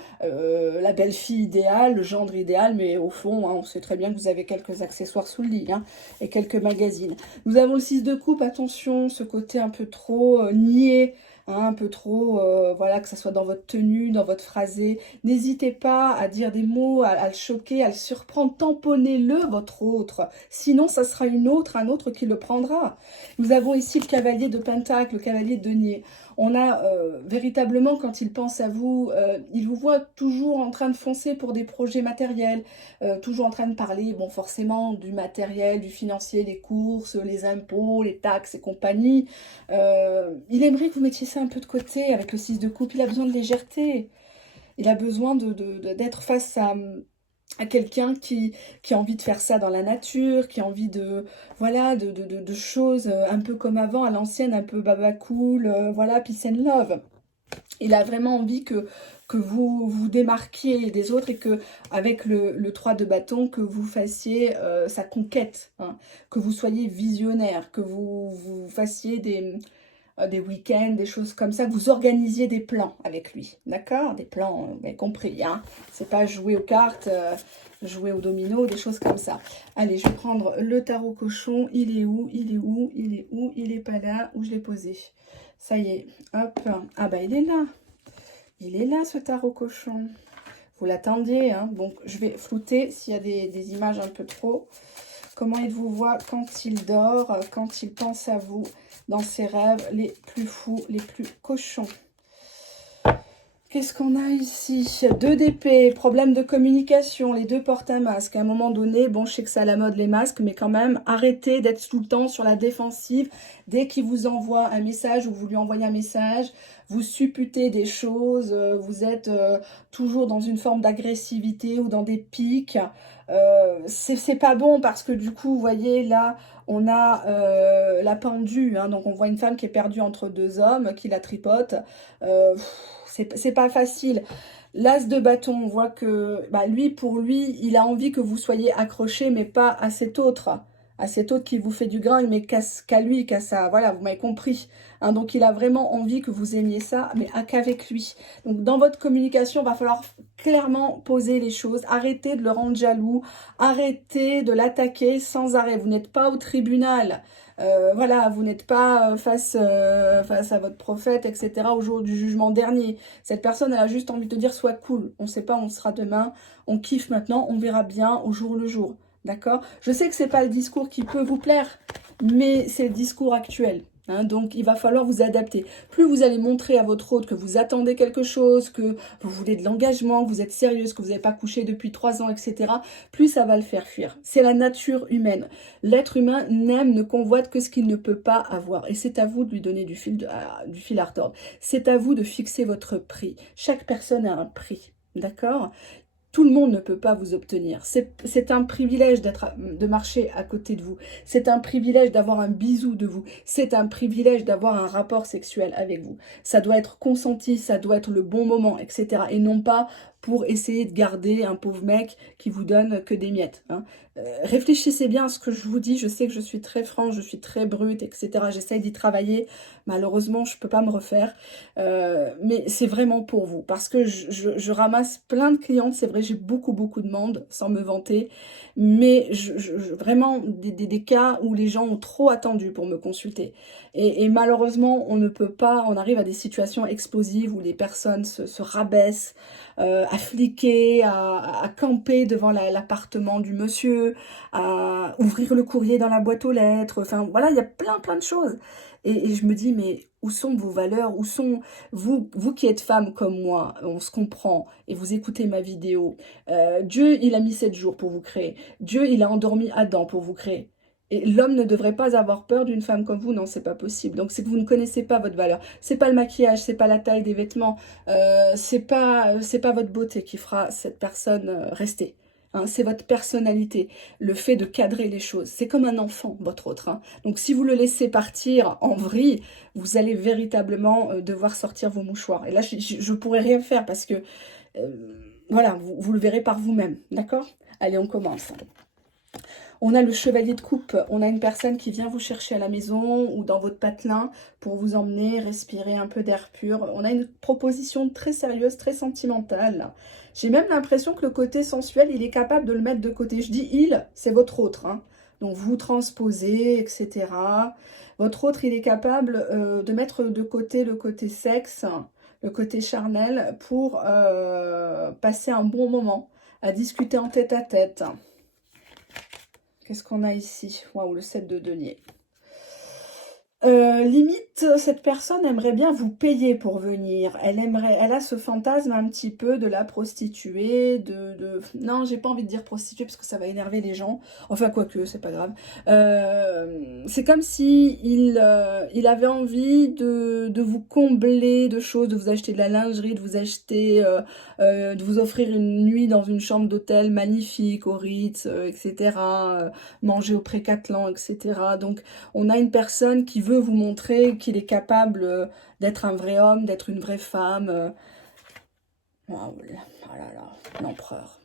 belle-fille idéale, le gendre idéal, mais au fond, hein, on sait très bien que vous avez quelques accessoires sous le lit, hein, et quelques magazines. Nous avons le 6 de coupe, attention, ce côté un peu trop niais, hein, un peu trop, voilà, que ça soit dans votre tenue, dans votre phrasé. N'hésitez pas à dire des mots, à le choquer, à le surprendre, tamponnez-le, votre autre. Sinon, ça sera un autre qui le prendra. Nous avons ici le cavalier de Pentacle, le cavalier de denier. On a véritablement, quand il pense à vous, il vous voit toujours en train de foncer pour des projets matériels, toujours en train de parler, bon, forcément, du matériel, du financier, les courses, les impôts, les taxes et compagnie. Il aimerait que vous mettiez ça un peu de côté avec le 6 de coupe. Il a besoin de légèreté. Il a besoin d'être face à quelqu'un qui a envie de faire ça dans la nature, qui a envie voilà, de choses un peu comme avant, à l'ancienne, un peu baba cool, voilà, peace and love. Il a vraiment envie que vous vous démarquiez des autres et que avec le 3 de bâton, que vous fassiez sa conquête, hein, que vous soyez visionnaire, que vous fassiez des week-ends, des choses comme ça, que vous organisiez des plans avec lui, d'accord? Des plans, vous avez compris, hein? C'est pas jouer aux cartes, jouer au domino, des choses comme ça. Allez, je vais prendre le tarot cochon. Il est où? Il est où? Il est où? Il est pas là. Où je l'ai posé? Ça y est, hop. Ah bah il est là. Il est là, ce tarot cochon. Vous l'attendiez, hein? Bon, je vais flouter s'il y a des images un peu trop. Comment il vous voit quand il dort, quand il pense à vous, dans ses rêves les plus fous, les plus cochons. Qu'est-ce qu'on a ici? 2 d'épée, problème de communication, les deux portent un masque. À un moment donné, bon, je sais que c'est à la mode les masques, mais quand même, arrêtez d'être tout le temps sur la défensive. Dès qu'il vous envoie un message ou vous lui envoyez un message, vous supputez des choses, vous êtes toujours dans une forme d'agressivité ou dans des pics. C'est pas bon parce que du coup, vous voyez, là, on a la pendue, hein, donc on voit une femme qui est perdue entre deux hommes, qui la tripote. C'est pas facile. L'as de bâton, on voit que bah, lui, pour lui, il a envie que vous soyez accroché, mais pas à cet autre. à cet autre qui vous fait du grain, mais qu'à lui, qu'à ça. Voilà, vous m'avez compris. Hein, donc, il a vraiment envie que vous aimiez ça, mais qu'avec lui. Donc, dans votre communication, il va falloir clairement poser les choses. Arrêtez de le rendre jaloux. Arrêtez de l'attaquer sans arrêt. Vous n'êtes pas au tribunal. Voilà, vous n'êtes pas face à votre prophète, etc. au jour du jugement dernier. Cette personne, elle a juste envie de te dire, sois cool. On ne sait pas, on sera demain. On kiffe maintenant, on verra bien au jour le jour. D'accord? Je sais que ce n'est pas le discours qui peut vous plaire, mais c'est le discours actuel. Hein, donc, il va falloir vous adapter. Plus vous allez montrer à votre hôte que vous attendez quelque chose, que vous voulez de l'engagement, que vous êtes sérieuse, que vous n'avez pas couché depuis 3 ans, etc., plus ça va le faire fuir. C'est la nature humaine. L'être humain n'aime, ne convoite que ce qu'il ne peut pas avoir. Et c'est à vous de lui donner du fil à retordre. C'est à vous de fixer votre prix. Chaque personne a un prix. D'accord ? Tout le monde ne peut pas vous obtenir. C'est un privilège de marcher à côté de vous. C'est un privilège d'avoir un bisou de vous. C'est un privilège d'avoir un rapport sexuel avec vous. Ça doit être consenti, ça doit être le bon moment, etc. Et non pas pour essayer de garder un pauvre mec qui vous donne que des miettes. Hein. Réfléchissez bien à ce que je vous dis. Je sais que je suis très franche, je suis très brute, etc. J'essaye d'y travailler. Malheureusement, je ne peux pas me refaire. Mais c'est vraiment pour vous. Parce que je ramasse plein de clientes. C'est vrai, j'ai beaucoup de demandes, sans me vanter. Mais vraiment, des cas où les gens ont trop attendu pour me consulter. Et malheureusement, on ne peut pas, on arrive à des situations explosives où les personnes se rabaissent, à fliquer, à camper devant l'appartement du monsieur, à ouvrir le courrier dans la boîte aux lettres. Enfin, voilà, il y a plein de choses. Et je me dis, mais où sont vos valeurs? Où sont vous qui êtes femme comme moi? On se comprend et vous écoutez ma vidéo. Dieu, il a mis 7 jours pour vous créer. Dieu, il a endormi Adam pour vous créer. Et l'homme ne devrait pas avoir peur d'une femme comme vous. Non, c'est pas possible. Donc, c'est que vous ne connaissez pas votre valeur. C'est pas le maquillage, c'est pas la taille des vêtements. C'est pas votre beauté qui fera cette personne rester. Hein, c'est votre personnalité, le fait de cadrer les choses. C'est comme un enfant, votre autre. Hein. Donc, si vous le laissez partir en vrille, vous allez véritablement devoir sortir vos mouchoirs. Et là, je ne pourrais rien faire parce que, voilà, vous le verrez par vous-même. D'accord? Allez, on commence. On a le chevalier de coupe, on a une personne qui vient vous chercher à la maison ou dans votre patelin pour vous emmener, respirer un peu d'air pur. On a une proposition très sérieuse, très sentimentale. J'ai même l'impression que le côté sensuel, il est capable de le mettre de côté. Je dis il, c'est votre autre. Hein. Donc vous transposez, etc. Votre autre, il est capable de mettre de côté le côté sexe, le côté charnel pour passer un bon moment, à discuter en tête-à-tête. Qu'est-ce qu'on a ici? Waouh, le 7 de denier. Limite, cette personne aimerait bien vous payer pour venir. Elle a ce fantasme un petit peu de la prostituée, Non, j'ai pas envie de dire prostituée parce que ça va énerver les gens. Enfin, quoique, c'est pas grave. C'est comme si il avait envie de vous combler de choses, de vous acheter de la lingerie, de vous acheter, de vous offrir une nuit dans une chambre d'hôtel magnifique au Ritz, etc. Manger au Pré-Catelan, etc. Donc, on a une personne qui veut vous montrer qu'il est capable d'être un vrai homme, d'être une vraie femme. Oh là là, l'empereur.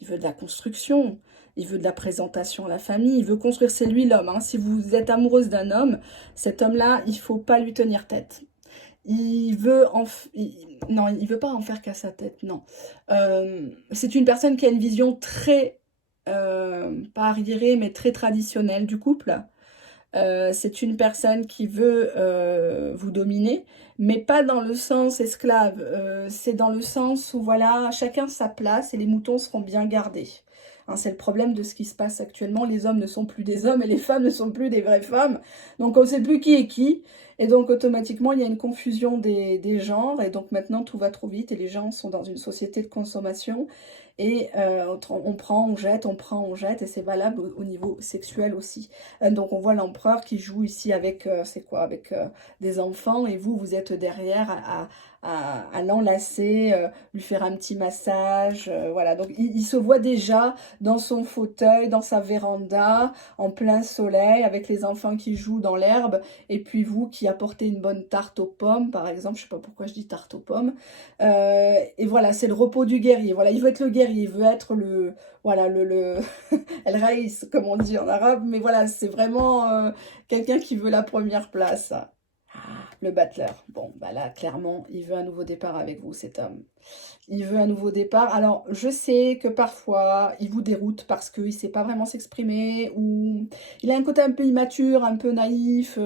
Il veut de la construction, il veut de la présentation à la famille, il veut construire, c'est lui l'homme. Hein. Si vous êtes amoureuse d'un homme, cet homme-là, il ne faut pas lui tenir tête. Il veut non, il veut pas en faire qu'à sa tête, non. C'est une personne qui a une vision très, pas arriérée, mais très traditionnelle du couple. C'est une personne qui veut vous dominer, mais pas dans le sens esclave. C'est dans le sens où, voilà, chacun sa place et les moutons seront bien gardés. Hein, c'est le problème de ce qui se passe actuellement. Les hommes ne sont plus des hommes et les femmes ne sont plus des vraies femmes. Donc, on ne sait plus qui est qui. Et donc, automatiquement, il y a une confusion des genres. Et donc, maintenant, tout va trop vite et les gens sont dans une société de consommation. Et on prend, on jette, on prend, on jette. Et c'est valable au niveau sexuel aussi. Donc, on voit l'empereur qui joue ici avec, c'est quoi, avec des enfants. Et vous êtes derrière à l'enlacer, lui faire un petit massage. Voilà, donc il se voit déjà dans son fauteuil, dans sa véranda, en plein soleil, avec les enfants qui jouent dans l'herbe. Et puis vous qui apportait une bonne tarte aux pommes, par exemple. Je sais pas pourquoi je dis tarte aux pommes. Et voilà, c'est le repos du guerrier. Voilà, il veut être le guerrier, il veut être le... Voilà, le El Raïs, comme on dit en arabe. Mais voilà, c'est vraiment quelqu'un qui veut la première place. Le battleur. Bon, bah là, clairement, il veut un nouveau départ avec vous, cet homme. Il veut un nouveau départ. Alors, je sais que parfois, il vous déroute parce qu'il ne sait pas vraiment s'exprimer ou il a un côté un peu immature, un peu naïf.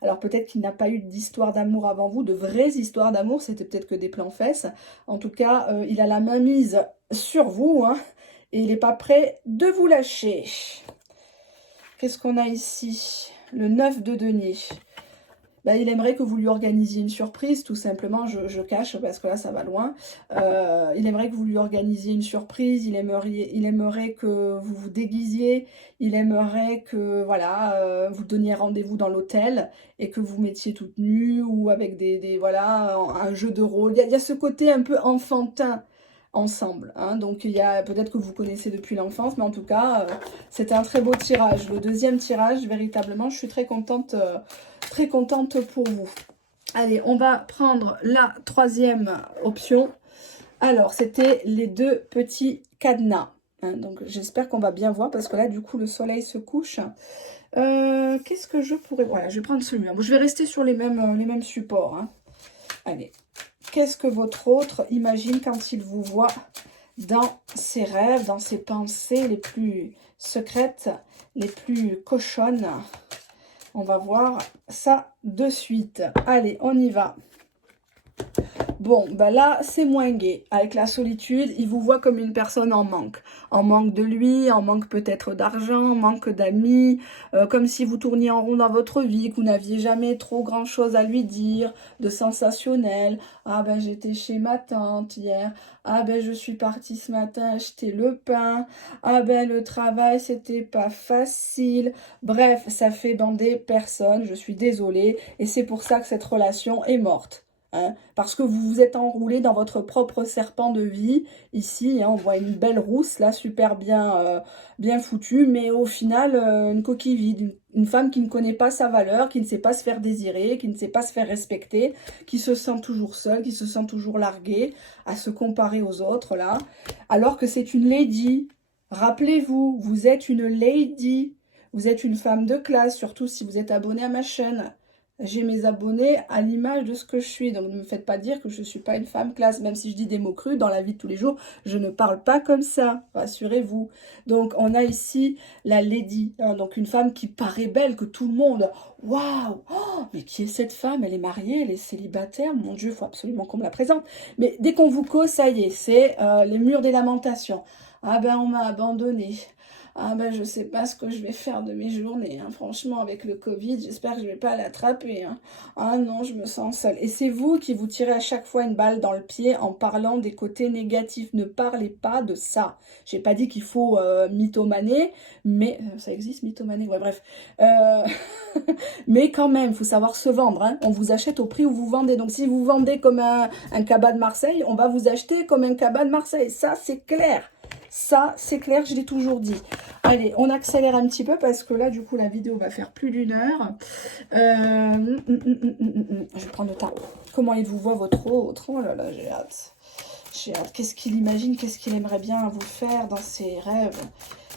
Alors, peut-être qu'il n'a pas eu d'histoire d'amour avant vous, de vraies histoires d'amour. C'était peut-être que des plans fesses. En tout cas, il a la main mise sur vous, hein, et il n'est pas prêt de vous lâcher. Qu'est-ce qu'on a ici? Le 9 de denier. Ben, il aimerait que vous lui organisiez une surprise, tout simplement, je cache parce que là ça va loin. Il aimerait que vous lui organisiez une surprise, il aimerait que vous vous déguisiez, il aimerait que voilà, vous donniez rendez-vous dans l'hôtel et que vous mettiez toute nue ou avec voilà, un jeu de rôle. Il y a ce côté un peu enfantin ensemble, hein. Donc il y a peut-être que vous connaissez depuis l'enfance, mais en tout cas, c'était un très beau tirage. Le deuxième tirage, véritablement, je suis très contente pour vous. Allez, on va prendre la troisième option. Alors, c'était les deux petits cadenas. Hein, donc, j'espère qu'on va bien voir parce que là, du coup, le soleil se couche. Qu'est-ce que je pourrais... Voilà, je vais prendre celui-là. Bon, je vais rester sur les mêmes supports. Hein. Allez. Qu'est-ce que votre autre imagine quand il vous voit dans ses rêves, dans ses pensées les plus secrètes, les plus cochonnes? On va voir ça de suite. Allez, on y va. Bon, ben là, c'est moins gai. Avec la solitude, il vous voit comme une personne en manque. En manque de lui, en manque peut-être d'argent, en manque d'amis, comme si vous tourniez en rond dans votre vie, que vous n'aviez jamais trop grand-chose à lui dire, de sensationnel. Ah ben, j'étais chez ma tante hier. Ah ben, je suis partie ce matin acheter le pain. Ah ben, le travail, c'était pas facile. Bref, ça fait bander personne, je suis désolée. Et c'est pour ça que cette relation est morte. Hein, parce que vous vous êtes enroulé dans votre propre serpent de vie. Ici, hein, on voit une belle rousse, là, super bien foutue, mais au final, une coquille vide. Une femme qui ne connaît pas sa valeur, qui ne sait pas se faire désirer, qui ne sait pas se faire respecter, qui se sent toujours seule, qui se sent toujours larguée, à se comparer aux autres, là. Alors que c'est une lady. Rappelez-vous, vous êtes une lady. Vous êtes une femme de classe, surtout si vous êtes abonné à ma chaîne. J'ai mes abonnés à l'image de ce que je suis. Donc, ne me faites pas dire que je ne suis pas une femme classe. Même si je dis des mots crus dans la vie de tous les jours, je ne parle pas comme ça. Rassurez-vous. Donc, on a ici la lady. Hein, donc, une femme qui paraît belle, que tout le monde... Waouh, oh, mais qui est cette femme? Elle est mariée, elle est célibataire. Mon Dieu, il faut absolument qu'on me la présente. Mais dès qu'on vous cause, ça y est, c'est les murs des lamentations. Ah ben, on m'a abandonnée. Ah ben je sais pas ce que je vais faire de mes journées, hein. Franchement avec le Covid, j'espère que je vais pas l'attraper, hein. Ah non, je me sens seule. Et c'est vous qui vous tirez à chaque fois une balle dans le pied en parlant des côtés négatifs. Ne parlez pas de ça. J'ai pas dit qu'il faut mythomaner, mais... ça existe, mythomaner? Ouais, bref. Mais quand même, il faut savoir se vendre, hein. On vous achète au prix où vous vendez. Donc si vous vendez comme un cabas de Marseille, on va vous acheter comme un cabas de Marseille. Ça, c'est clair. Ça, c'est clair, je l'ai toujours dit. Allez, on accélère un petit peu parce que là, du coup, la vidéo va faire plus d'1 heure. Je vais prendre le temps. Comment il vous voit votre autre? Oh là là, j'ai hâte. J'ai hâte. Qu'est-ce qu'il imagine? Qu'est-ce qu'il aimerait bien vous faire dans ses rêves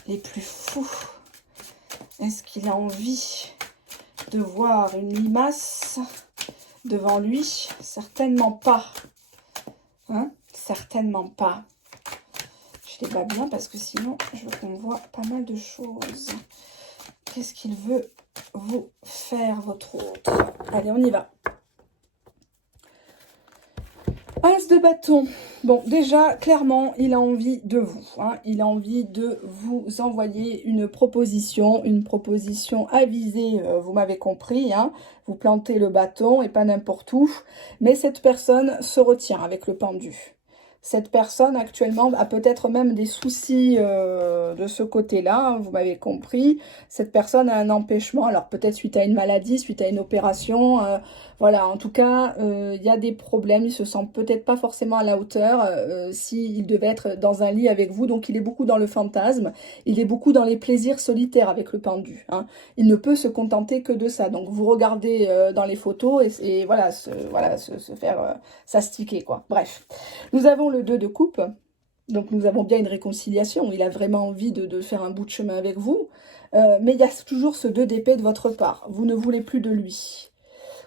les plus fous? Est-ce qu'il a envie de voir une limace devant lui? Certainement pas. Hein? Certainement pas. Je les bats bien parce que sinon, je veux qu'on voit pas mal de choses. Qu'est-ce qu'il veut vous faire, votre autre? Allez, on y va. As de bâton. Bon, déjà, clairement, il a envie de vous. Hein. Il a envie de vous envoyer une proposition avisée, vous m'avez compris. Hein. Vous plantez le bâton et pas n'importe où. Mais cette personne se retient avec le pendu. Cette personne actuellement a peut-être même des soucis de ce côté-là, hein, vous m'avez compris. Cette personne a un empêchement, alors peut-être suite à une maladie, suite à une opération. Voilà, en tout cas, il y a des problèmes. Il se sent peut-être pas forcément à la hauteur s'il devait être dans un lit avec vous. Donc il est beaucoup dans le fantasme, il est beaucoup dans les plaisirs solitaires avec le pendu, hein. Il ne peut se contenter que de ça. Donc vous regardez dans les photos et voilà, se faire s'astiquer, quoi. Bref. Nous avons le 2 de coupe, donc nous avons bien une réconciliation. Il a vraiment envie de faire un bout de chemin avec vous. Mais il y a toujours ce 2 d'épée de votre part. Vous ne voulez plus de lui.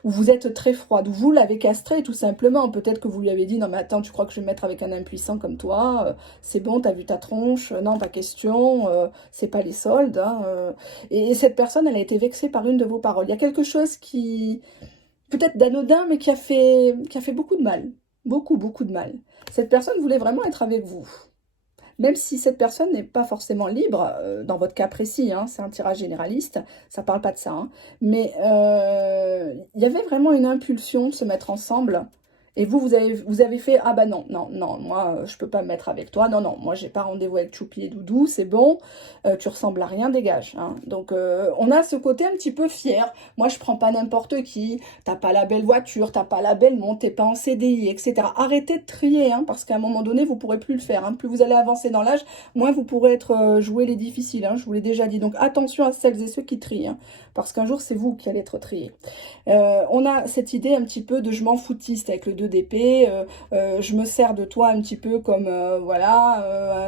Ou vous êtes très froide. Ou vous l'avez castré tout simplement. Peut-être que vous lui avez dit, non mais attends, tu crois que je vais me mettre avec un impuissant comme toi, c'est bon, t'as vu ta tronche, non, pas question, c'est pas les soldes, hein, et cette personne, elle a été vexée par une de vos paroles. Il y a quelque chose qui, peut-être d'anodin, mais qui a fait beaucoup de mal. Beaucoup, beaucoup de mal. Cette personne voulait vraiment être avec vous. Même si cette personne n'est pas forcément libre, dans votre cas précis, hein, c'est un tirage généraliste, ça ne parle pas de ça, hein, mais il y avait vraiment une impulsion de se mettre ensemble. Et vous avez fait, ah bah non, non, non, moi je peux pas me mettre avec toi, non, non, moi j'ai pas rendez-vous avec Choupi et Doudou, c'est bon, tu ressembles à rien, dégage, hein. Donc on a ce côté un petit peu fier. Moi je prends pas n'importe qui, t'as pas la belle voiture, t'as pas la belle montre, t'es pas en CDI, etc. Arrêtez de trier, hein, parce qu'à un moment donné vous pourrez plus le faire, hein. Plus vous allez avancer dans l'âge, moins vous pourrez être jouer les difficiles, hein, je vous l'ai déjà dit. Donc attention à celles et ceux qui trient, hein, parce qu'un jour c'est vous qui allez être triés. On a cette idée un petit peu de je m'en foutiste avec le 2 d'épée, je me sers de toi un petit peu comme, voilà,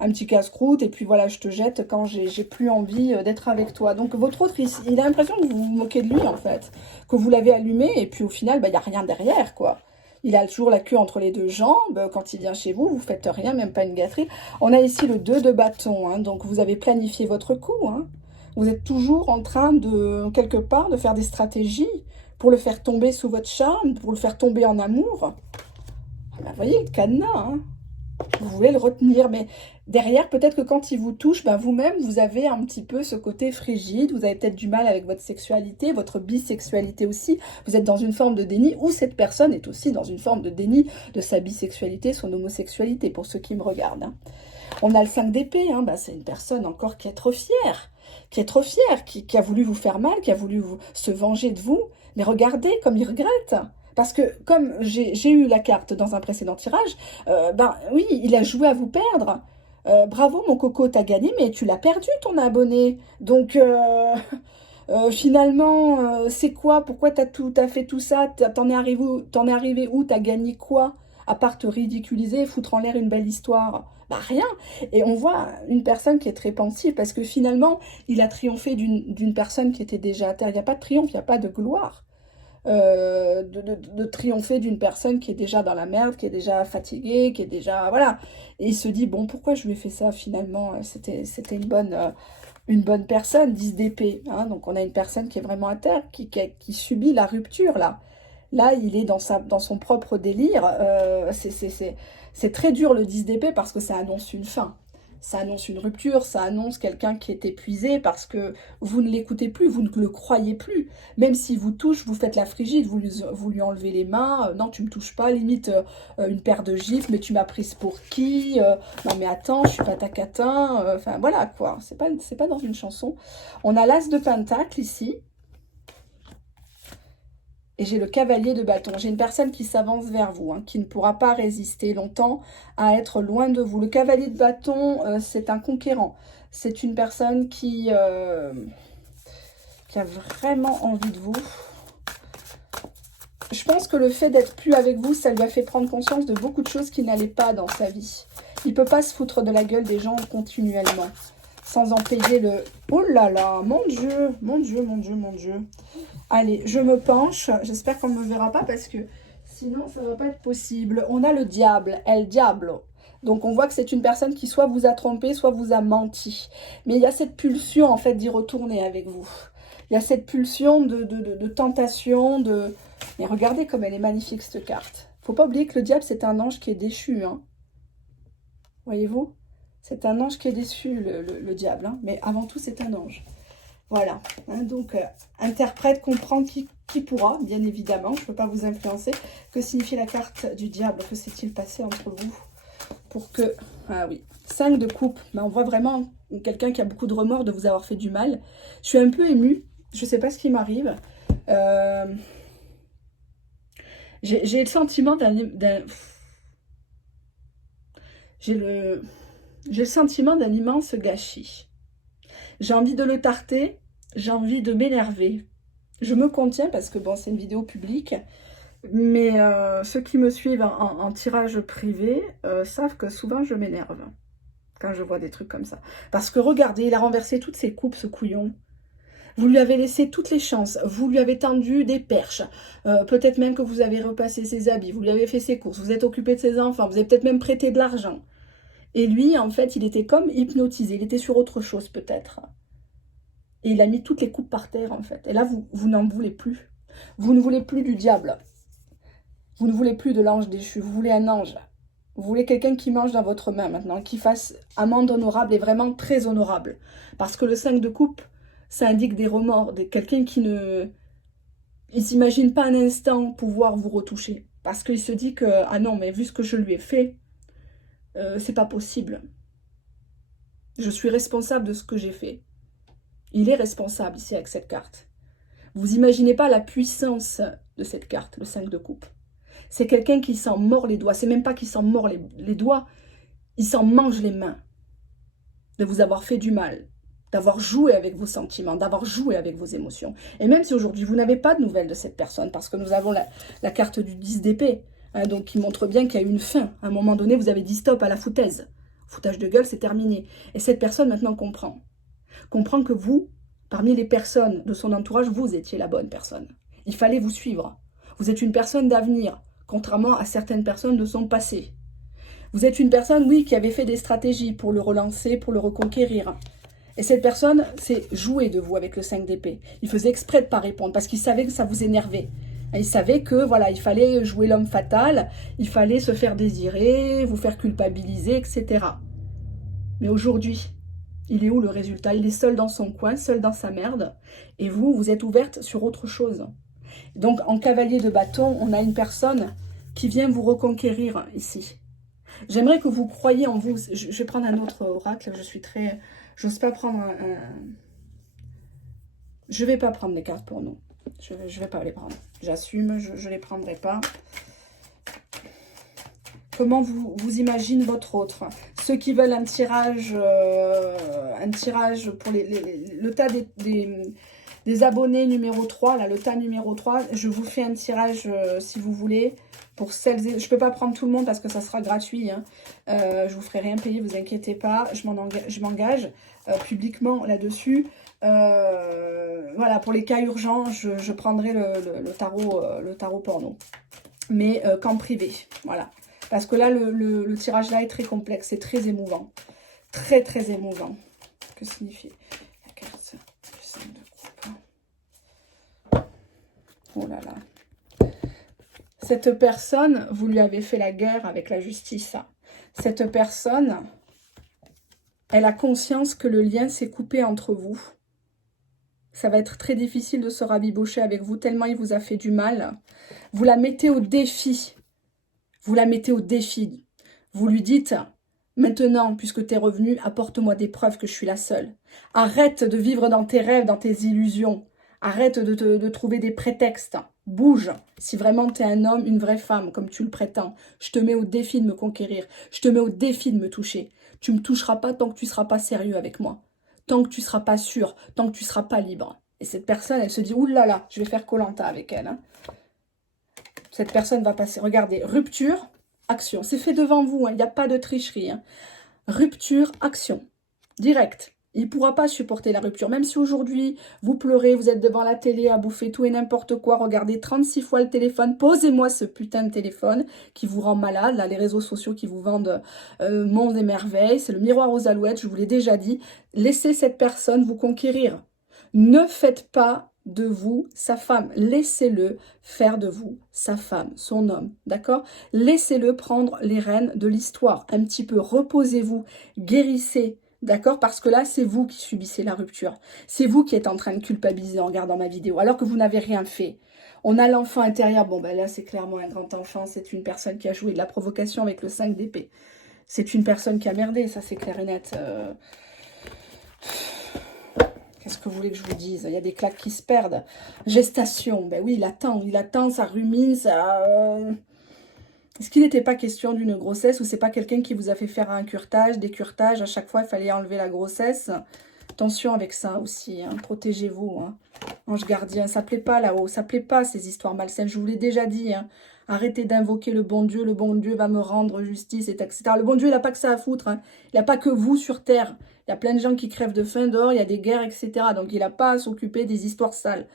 un petit casse-croûte, et puis voilà, je te jette quand j'ai plus envie d'être avec toi. Donc votre autre, il a l'impression que vous vous moquez de lui, en fait, que vous l'avez allumé, et puis au final, bah, il n'y a rien derrière, quoi. Il a toujours la queue entre les deux jambes. Quand il vient chez vous, vous faites rien, même pas une gâterie. On a ici le 2 de bâton, hein, donc vous avez planifié votre coup, hein. Vous êtes toujours en train de, quelque part, de faire des stratégies pour le faire tomber sous votre charme, pour le faire tomber en amour. Ah ben, vous voyez le cadenas, hein. Vous voulez le retenir, mais derrière, peut-être que quand il vous touche, ben vous-même, vous avez un petit peu ce côté frigide, vous avez peut-être du mal avec votre sexualité, votre bisexualité aussi, vous êtes dans une forme de déni, ou cette personne est aussi dans une forme de déni de sa bisexualité, son homosexualité, pour ceux qui me regardent, hein. On a le 5 d'épée, hein, ben c'est une personne encore qui est trop fière, qui a voulu vous faire mal, qui a voulu se venger de vous, mais regardez comme il regrette. Parce que comme j'ai eu la carte dans un précédent tirage, ben oui, il a joué à vous perdre. Bravo mon coco, t'as gagné, mais tu l'as perdu ton abonné. Donc finalement, c'est quoi? Pourquoi t'as fait tout ça? T'en es arrivé où? T'as gagné quoi? À part te ridiculiser et foutre en l'air une belle histoire. Bah rien. Et on voit une personne qui est très pensive parce que finalement, il a triomphé d'une personne qui était déjà à terre. Il n'y a pas de triomphe, il n'y a pas de gloire. De triompher d'une personne qui est déjà dans la merde, qui est déjà fatiguée, qui est déjà... Voilà. Et il se dit, bon, pourquoi je lui ai fait ça finalement? C'était une bonne personne, 10 d'épée, hein. Donc on a une personne qui est vraiment à terre, qui subit la rupture, là. Là, il est dans son propre délire. C'est très dur le 10 d'épée parce que ça annonce une fin. Ça annonce une rupture, ça annonce quelqu'un qui est épuisé parce que vous ne l'écoutez plus, vous ne le croyez plus. Même s'il vous touche, vous faites la frigide, vous lui enlevez les mains. Non, tu me touches pas, limite une paire de gifles, mais tu m'as prise pour qui? Non mais attends, je suis pas ta catin. Enfin voilà quoi, c'est pas dans une chanson. On a l'as de pentacle ici. Et j'ai le cavalier de bâton. J'ai une personne qui s'avance vers vous, hein, qui ne pourra pas résister longtemps à être loin de vous. Le cavalier de bâton, c'est un conquérant. C'est une personne qui a vraiment envie de vous. Je pense que le fait d'être plus avec vous, ça lui a fait prendre conscience de beaucoup de choses qui n'allaient pas dans sa vie. Il ne peut pas se foutre de la gueule des gens continuellement, sans en payer le... Oh là là, mon Dieu, mon Dieu, mon Dieu, mon Dieu. Allez, je me penche. J'espère qu'on ne me verra pas parce que sinon, ça ne va pas être possible. On a le diable, El Diablo. Donc, on voit que c'est une personne qui soit vous a trompé, soit vous a menti. Mais il y a cette pulsion, en fait, d'y retourner avec vous. Il y a cette pulsion de tentation, de... Mais regardez comme elle est magnifique, cette carte. Faut pas oublier que le diable, c'est un ange qui est déchu, hein. Voyez-vous? C'est un ange qui est déchu, le diable, hein. Mais avant tout, c'est un ange. Voilà, hein, donc interprète, comprend qui pourra, bien évidemment, je ne peux pas vous influencer. Que signifie la carte du diable? Que s'est-il passé entre vous pour que... Ah oui, 5 de coupe, mais on voit vraiment quelqu'un qui a beaucoup de remords de vous avoir fait du mal. Je suis un peu émue, je ne sais pas ce qui m'arrive. J'ai le sentiment j'ai le sentiment d'un immense gâchis. J'ai envie de le tarter, j'ai envie de m'énerver. Je me contiens parce que bon, c'est une vidéo publique, mais ceux qui me suivent en tirage privé savent que souvent je m'énerve quand je vois des trucs comme ça. Parce que regardez, il a renversé toutes ses coupes, ce couillon. Vous lui avez laissé toutes les chances, vous lui avez tendu des perches, peut-être même que vous avez repassé ses habits, vous lui avez fait ses courses, vous êtes occupé de ses enfants, vous avez peut-être même prêté de l'argent. Et lui, en fait, il était comme hypnotisé, il était sur autre chose peut-être. Et il a mis toutes les coupes par terre, en fait. Et là, vous n'en voulez plus. Vous ne voulez plus du diable. Vous ne voulez plus de l'ange déchu. Vous voulez un ange. Vous voulez quelqu'un qui mange dans votre main maintenant, qui fasse amende honorable et vraiment très honorable. Parce que le 5 de coupe, ça indique des remords, quelqu'un qui ne... Il ne s'imagine pas un instant pouvoir vous retoucher. Parce qu'il se dit que, ah non, mais vu ce que je lui ai fait, c'est pas possible. Je suis responsable de ce que j'ai fait. Il est responsable ici avec cette carte. Vous imaginez pas la puissance de cette carte, le 5 de coupe. C'est quelqu'un qui s'en mord les doigts. C'est même pas qu'il s'en mord les doigts, il s'en mange les mains. De vous avoir fait du mal, d'avoir joué avec vos sentiments, d'avoir joué avec vos émotions. Et même si aujourd'hui vous n'avez pas de nouvelles de cette personne, parce que nous avons la carte du 10 d'épée, hein, donc qui montre bien qu'il y a eu une fin. À un moment donné, vous avez dit stop à la foutaise. Foutage de gueule, c'est terminé. Et cette personne maintenant comprend. Comprend que vous, parmi les personnes de son entourage, vous étiez la bonne personne. Il fallait vous suivre. Vous êtes une personne d'avenir, contrairement à certaines personnes de son passé. Vous êtes une personne, oui, qui avait fait des stratégies pour le relancer, pour le reconquérir. Et cette personne s'est jouée de vous avec le 5 d'épée. Il faisait exprès de ne pas répondre parce qu'il savait que ça vous énervait. Il savait que voilà, il fallait jouer l'homme fatal, il fallait se faire désirer, vous faire culpabiliser, etc. Mais aujourd'hui, il est où le résultat? Il est seul dans son coin, seul dans sa merde. Et vous, vous êtes ouverte sur autre chose. Donc, en cavalier de bâton, on a une personne qui vient vous reconquérir ici. J'aimerais que vous croyiez en vous. Je vais prendre un autre oracle. Je suis très... J'ose pas prendre un... Je vais pas prendre des cartes pour nous. Je vais pas les prendre. J'assume, je les prendrai pas. Comment vous imaginez votre autre? Ceux qui veulent un tirage pour le tas des abonnés numéro 3, là, le tas numéro 3, je vous fais un tirage si vous voulez. Pour celles et... Je ne peux pas prendre tout le monde parce que ça sera gratuit. Hein. Je vous ferai rien payer, vous inquiétez pas. Je m'engage publiquement là-dessus. Voilà, pour les cas urgents, je prendrai le tarot porno. Mais qu'en privé, voilà. Parce que là, le tirage là est très complexe, c'est très émouvant. Très, très émouvant. Que signifie la carte du 5 de coupe? Oh là là. Cette personne, vous lui avez fait la guerre avec la justice. Cette personne, elle a conscience que le lien s'est coupé entre vous. Ça va être très difficile de se rabibocher avec vous, tellement il vous a fait du mal. Vous la mettez au défi. Vous la mettez au défi. Vous lui dites, maintenant, puisque tu es revenu, apporte-moi des preuves que je suis la seule. Arrête de vivre dans tes rêves, dans tes illusions. Arrête de trouver des prétextes. Bouge. Si vraiment tu es un homme, une vraie femme, comme tu le prétends, je te mets au défi de me conquérir. Je te mets au défi de me toucher. Tu ne me toucheras pas tant que tu ne seras pas sérieux avec moi. Tant que tu ne seras pas sûr. Tant que tu ne seras pas libre. Et cette personne, elle se dit, oulala, je vais faire Koh-Lanta avec elle. Hein. Cette personne va passer. Regardez, rupture, action. C'est fait devant vous, il n'y a pas de tricherie. Hein. Rupture, action. Direct. Il ne pourra pas supporter la rupture. Même si aujourd'hui, vous pleurez, vous êtes devant la télé à bouffer tout et n'importe quoi, regardez 36 fois le téléphone, posez-moi ce putain de téléphone qui vous rend malade. Là, les réseaux sociaux qui vous vendent mondes et merveilles, c'est le miroir aux alouettes, je vous l'ai déjà dit. Laissez cette personne vous conquérir. Ne faites pas de vous sa femme. Laissez-le faire de vous sa femme, son homme, d'accord? Laissez-le prendre les rênes de l'histoire. Un petit peu, reposez-vous, guérissez D'accord? Parce que là, c'est vous qui subissez la rupture. C'est vous qui êtes en train de culpabiliser en regardant ma vidéo, alors que vous n'avez rien fait. On a l'enfant intérieur. Bon, ben là, c'est clairement un grand enfant. C'est une personne qui a joué de la provocation avec le 5 d'épée. C'est une personne qui a merdé, ça c'est clair et net. Qu'est-ce que vous voulez que je vous dise? Il y a des claques qui se perdent. Gestation, ben oui, il attend, ça rumine, ça... Est-ce qu'il n'était pas question d'une grossesse ou c'est pas quelqu'un qui vous a fait faire un curtage, des curtages, à chaque fois il fallait enlever la grossesse? Attention avec ça aussi, hein. Protégez-vous, hein. Ange gardien, ça plaît pas là-haut, ça plaît pas ces histoires malsaines, je vous l'ai déjà dit, hein. Arrêtez d'invoquer le bon Dieu va me rendre justice, etc. Le bon Dieu, il n'a pas que ça à foutre, hein. Il n'a pas que vous sur terre. Il y a plein de gens qui crèvent de faim dehors, il y a des guerres, etc. Donc il n'a pas à s'occuper des histoires sales.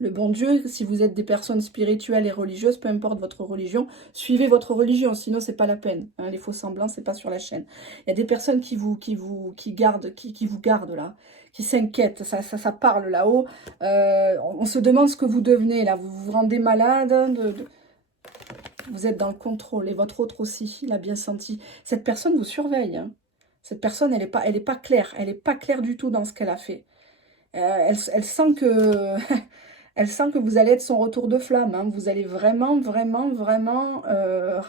Le bon Dieu, si vous êtes des personnes spirituelles et religieuses, peu importe votre religion, suivez votre religion, sinon c'est pas la peine. Hein, les faux semblants, c'est pas sur la chaîne. Il y a des personnes qui vous gardent là, qui s'inquiètent, ça parle là-haut. On se demande ce que vous devenez là, vous vous rendez malade, vous êtes dans le contrôle, et votre autre aussi, il a bien senti. Cette personne vous surveille, hein. Cette personne, elle est pas claire, elle n'est pas claire du tout dans ce qu'elle a fait. Elle sent que... Elle sent que vous allez être son retour de flamme, hein. Vous allez vraiment, vraiment, vraiment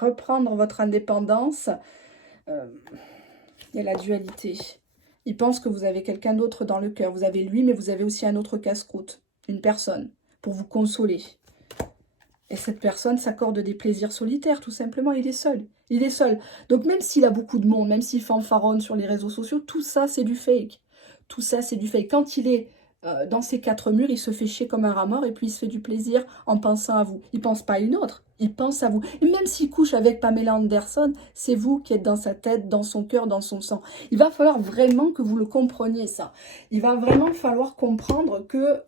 reprendre votre indépendance. Il y a la dualité. Il pense que vous avez quelqu'un d'autre dans le cœur. Vous avez lui, mais vous avez aussi un autre casse-croûte, une personne, pour vous consoler. Et cette personne s'accorde des plaisirs solitaires, tout simplement. Il est seul. Il est seul. Donc même s'il a beaucoup de monde, même s'il fanfaronne sur les réseaux sociaux, tout ça, c'est du fake. Tout ça, c'est du fake. Quand il est dans ses quatre murs, il se fait chier comme un rat mort et puis il se fait du plaisir en pensant à vous. Il ne pense pas à une autre, il pense à vous. Et même s'il couche avec Pamela Anderson, c'est vous qui êtes dans sa tête, dans son cœur, dans son sang. Il va falloir vraiment que vous le compreniez, ça. Il va vraiment falloir comprendre que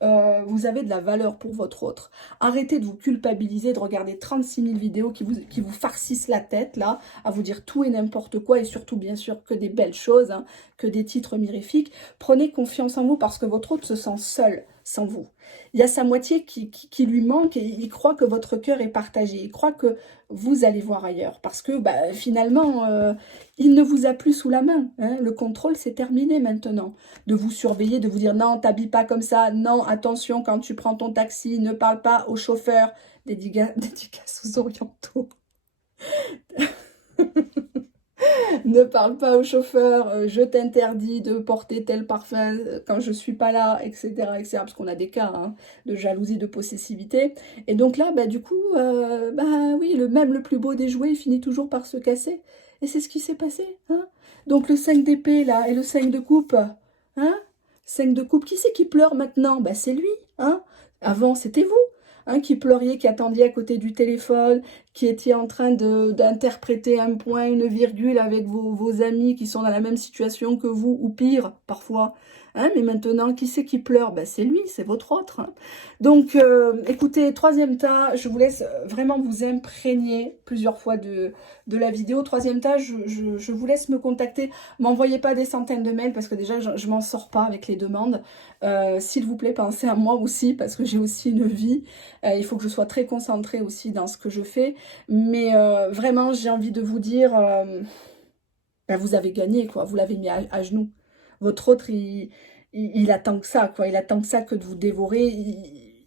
vous avez de la valeur pour votre autre. Arrêtez de vous culpabiliser, de regarder 36 000 vidéos qui vous farcissent la tête, là, à vous dire tout et n'importe quoi, et surtout, bien sûr, que des belles choses, hein, que des titres mirifiques. Prenez confiance en vous parce que votre autre se sent seul sans vous. Il y a sa moitié qui lui manque et il croit que votre cœur est partagé. Il croit que vous allez voir ailleurs parce que finalement, il ne vous a plus sous la main. Hein. Le contrôle, c'est terminé maintenant. De vous surveiller, de vous dire non, t'habilles pas comme ça. Non, attention, quand tu prends ton taxi, ne parle pas au chauffeur. Dédicaces aux orientaux. Ne parle pas au chauffeur, je t'interdis de porter tel parfum quand je suis pas là, etc. etc. Parce qu'on a des cas hein, de jalousie, de possessivité. Et donc là, du coup, oui, même le plus beau des jouets finit toujours par se casser. Et c'est ce qui s'est passé. Hein. Donc le 5 d'épée, là, et le 5 de coupe, hein 5 de coupe, qui c'est qui pleure maintenant? C'est lui. Hein. Avant, c'était vous. Hein, qui pleuriez, qui attendiez à côté du téléphone, qui étiez en train d'interpréter un point, une virgule avec vos amis qui sont dans la même situation que vous, ou pire, parfois. Hein, mais maintenant, qui c'est qui pleure? C'est lui, c'est votre autre. Hein. Donc, écoutez, troisième tas, je vous laisse vraiment vous imprégner plusieurs fois de la vidéo. Troisième tas, je vous laisse me contacter. M'envoyez pas des centaines de mails parce que déjà, je m'en sors pas avec les demandes. S'il vous plaît, pensez à moi aussi parce que j'ai aussi une vie. Il faut que je sois très concentrée aussi dans ce que je fais. Mais vraiment, j'ai envie de vous dire, vous avez gagné, quoi. Vous l'avez mis à genoux. Votre autre, il attend que ça, quoi. Il attend que ça que de vous dévorer.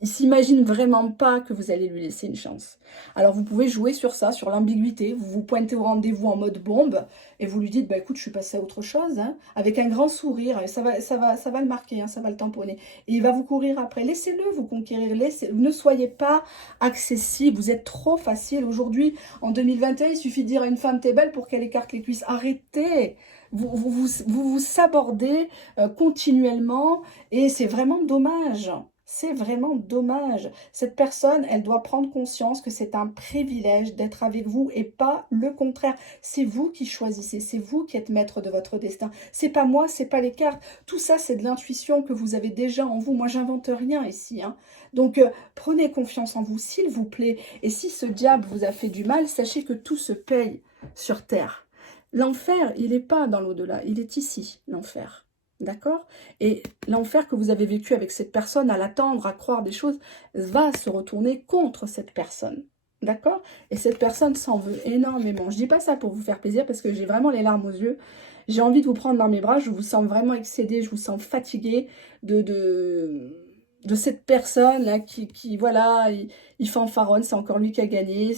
Il s'imagine vraiment pas que vous allez lui laisser une chance. Alors, vous pouvez jouer sur ça, sur l'ambiguïté. Vous vous pointez au rendez-vous en mode bombe et vous lui dites, écoute, je suis passée à autre chose, hein, avec un grand sourire. Et ça va le marquer, hein, ça va le tamponner. Et il va vous courir après. Laissez-le vous conquérir. Ne soyez pas accessible. Vous êtes trop facile. Aujourd'hui, en 2021, il suffit de dire à une femme, t'es belle pour qu'elle écarte les cuisses. Arrêtez. Vous sabordez continuellement et c'est vraiment dommage. C'est vraiment dommage. Cette personne, elle doit prendre conscience que c'est un privilège d'être avec vous et pas le contraire. C'est vous qui choisissez, c'est vous qui êtes maître de votre destin. C'est pas moi, c'est pas les cartes. Tout ça, c'est de l'intuition que vous avez déjà en vous. Moi, j'invente rien ici. Hein. Donc, prenez confiance en vous, s'il vous plaît. Et si ce diable vous a fait du mal, sachez que tout se paye sur terre. L'enfer, il n'est pas dans l'au-delà, il est ici, l'enfer. D'accord? Et l'enfer que vous avez vécu avec cette personne, à l'attendre, à croire des choses, va se retourner contre cette personne. D'accord? Et cette personne s'en veut énormément. Je ne dis pas ça pour vous faire plaisir parce que j'ai vraiment les larmes aux yeux. J'ai envie de vous prendre dans mes bras, je vous sens vraiment excédé, je vous sens fatigué de cette personne-là qui voilà, il fanfaronne, c'est encore lui qui a gagné.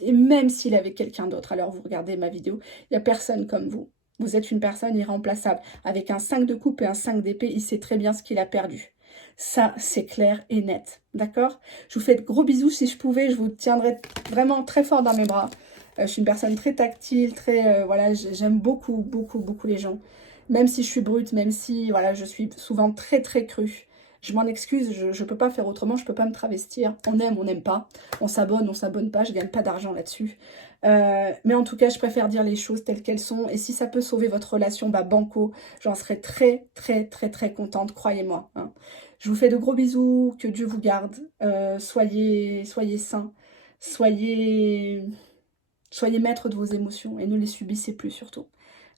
Et même s'il avait quelqu'un d'autre, alors vous regardez ma vidéo, il n'y a personne comme vous. Vous êtes une personne irremplaçable. Avec un 5 de coupe et un 5 d'épée, il sait très bien ce qu'il a perdu. Ça, c'est clair et net. D'accord? Je vous fais de gros bisous. Si je pouvais, je vous tiendrais vraiment très fort dans mes bras. Je suis une personne très tactile, très... voilà, j'aime beaucoup, beaucoup, beaucoup les gens. Même si je suis brute, même si voilà, je suis souvent très, très crue. Je m'en excuse, je ne peux pas faire autrement, je ne peux pas me travestir. On aime, on n'aime pas. On s'abonne pas, je ne gagne pas d'argent là-dessus. Mais en tout cas, je préfère dire les choses telles qu'elles sont. Et si ça peut sauver votre relation, bah banco, j'en serais très, très, très, très contente, croyez-moi. Hein. Je vous fais de gros bisous, que Dieu vous garde. Soyez sains, soyez maître de vos émotions et ne les subissez plus surtout.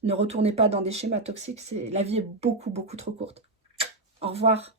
Ne retournez pas dans des schémas toxiques, la vie est beaucoup, beaucoup trop courte. Au revoir.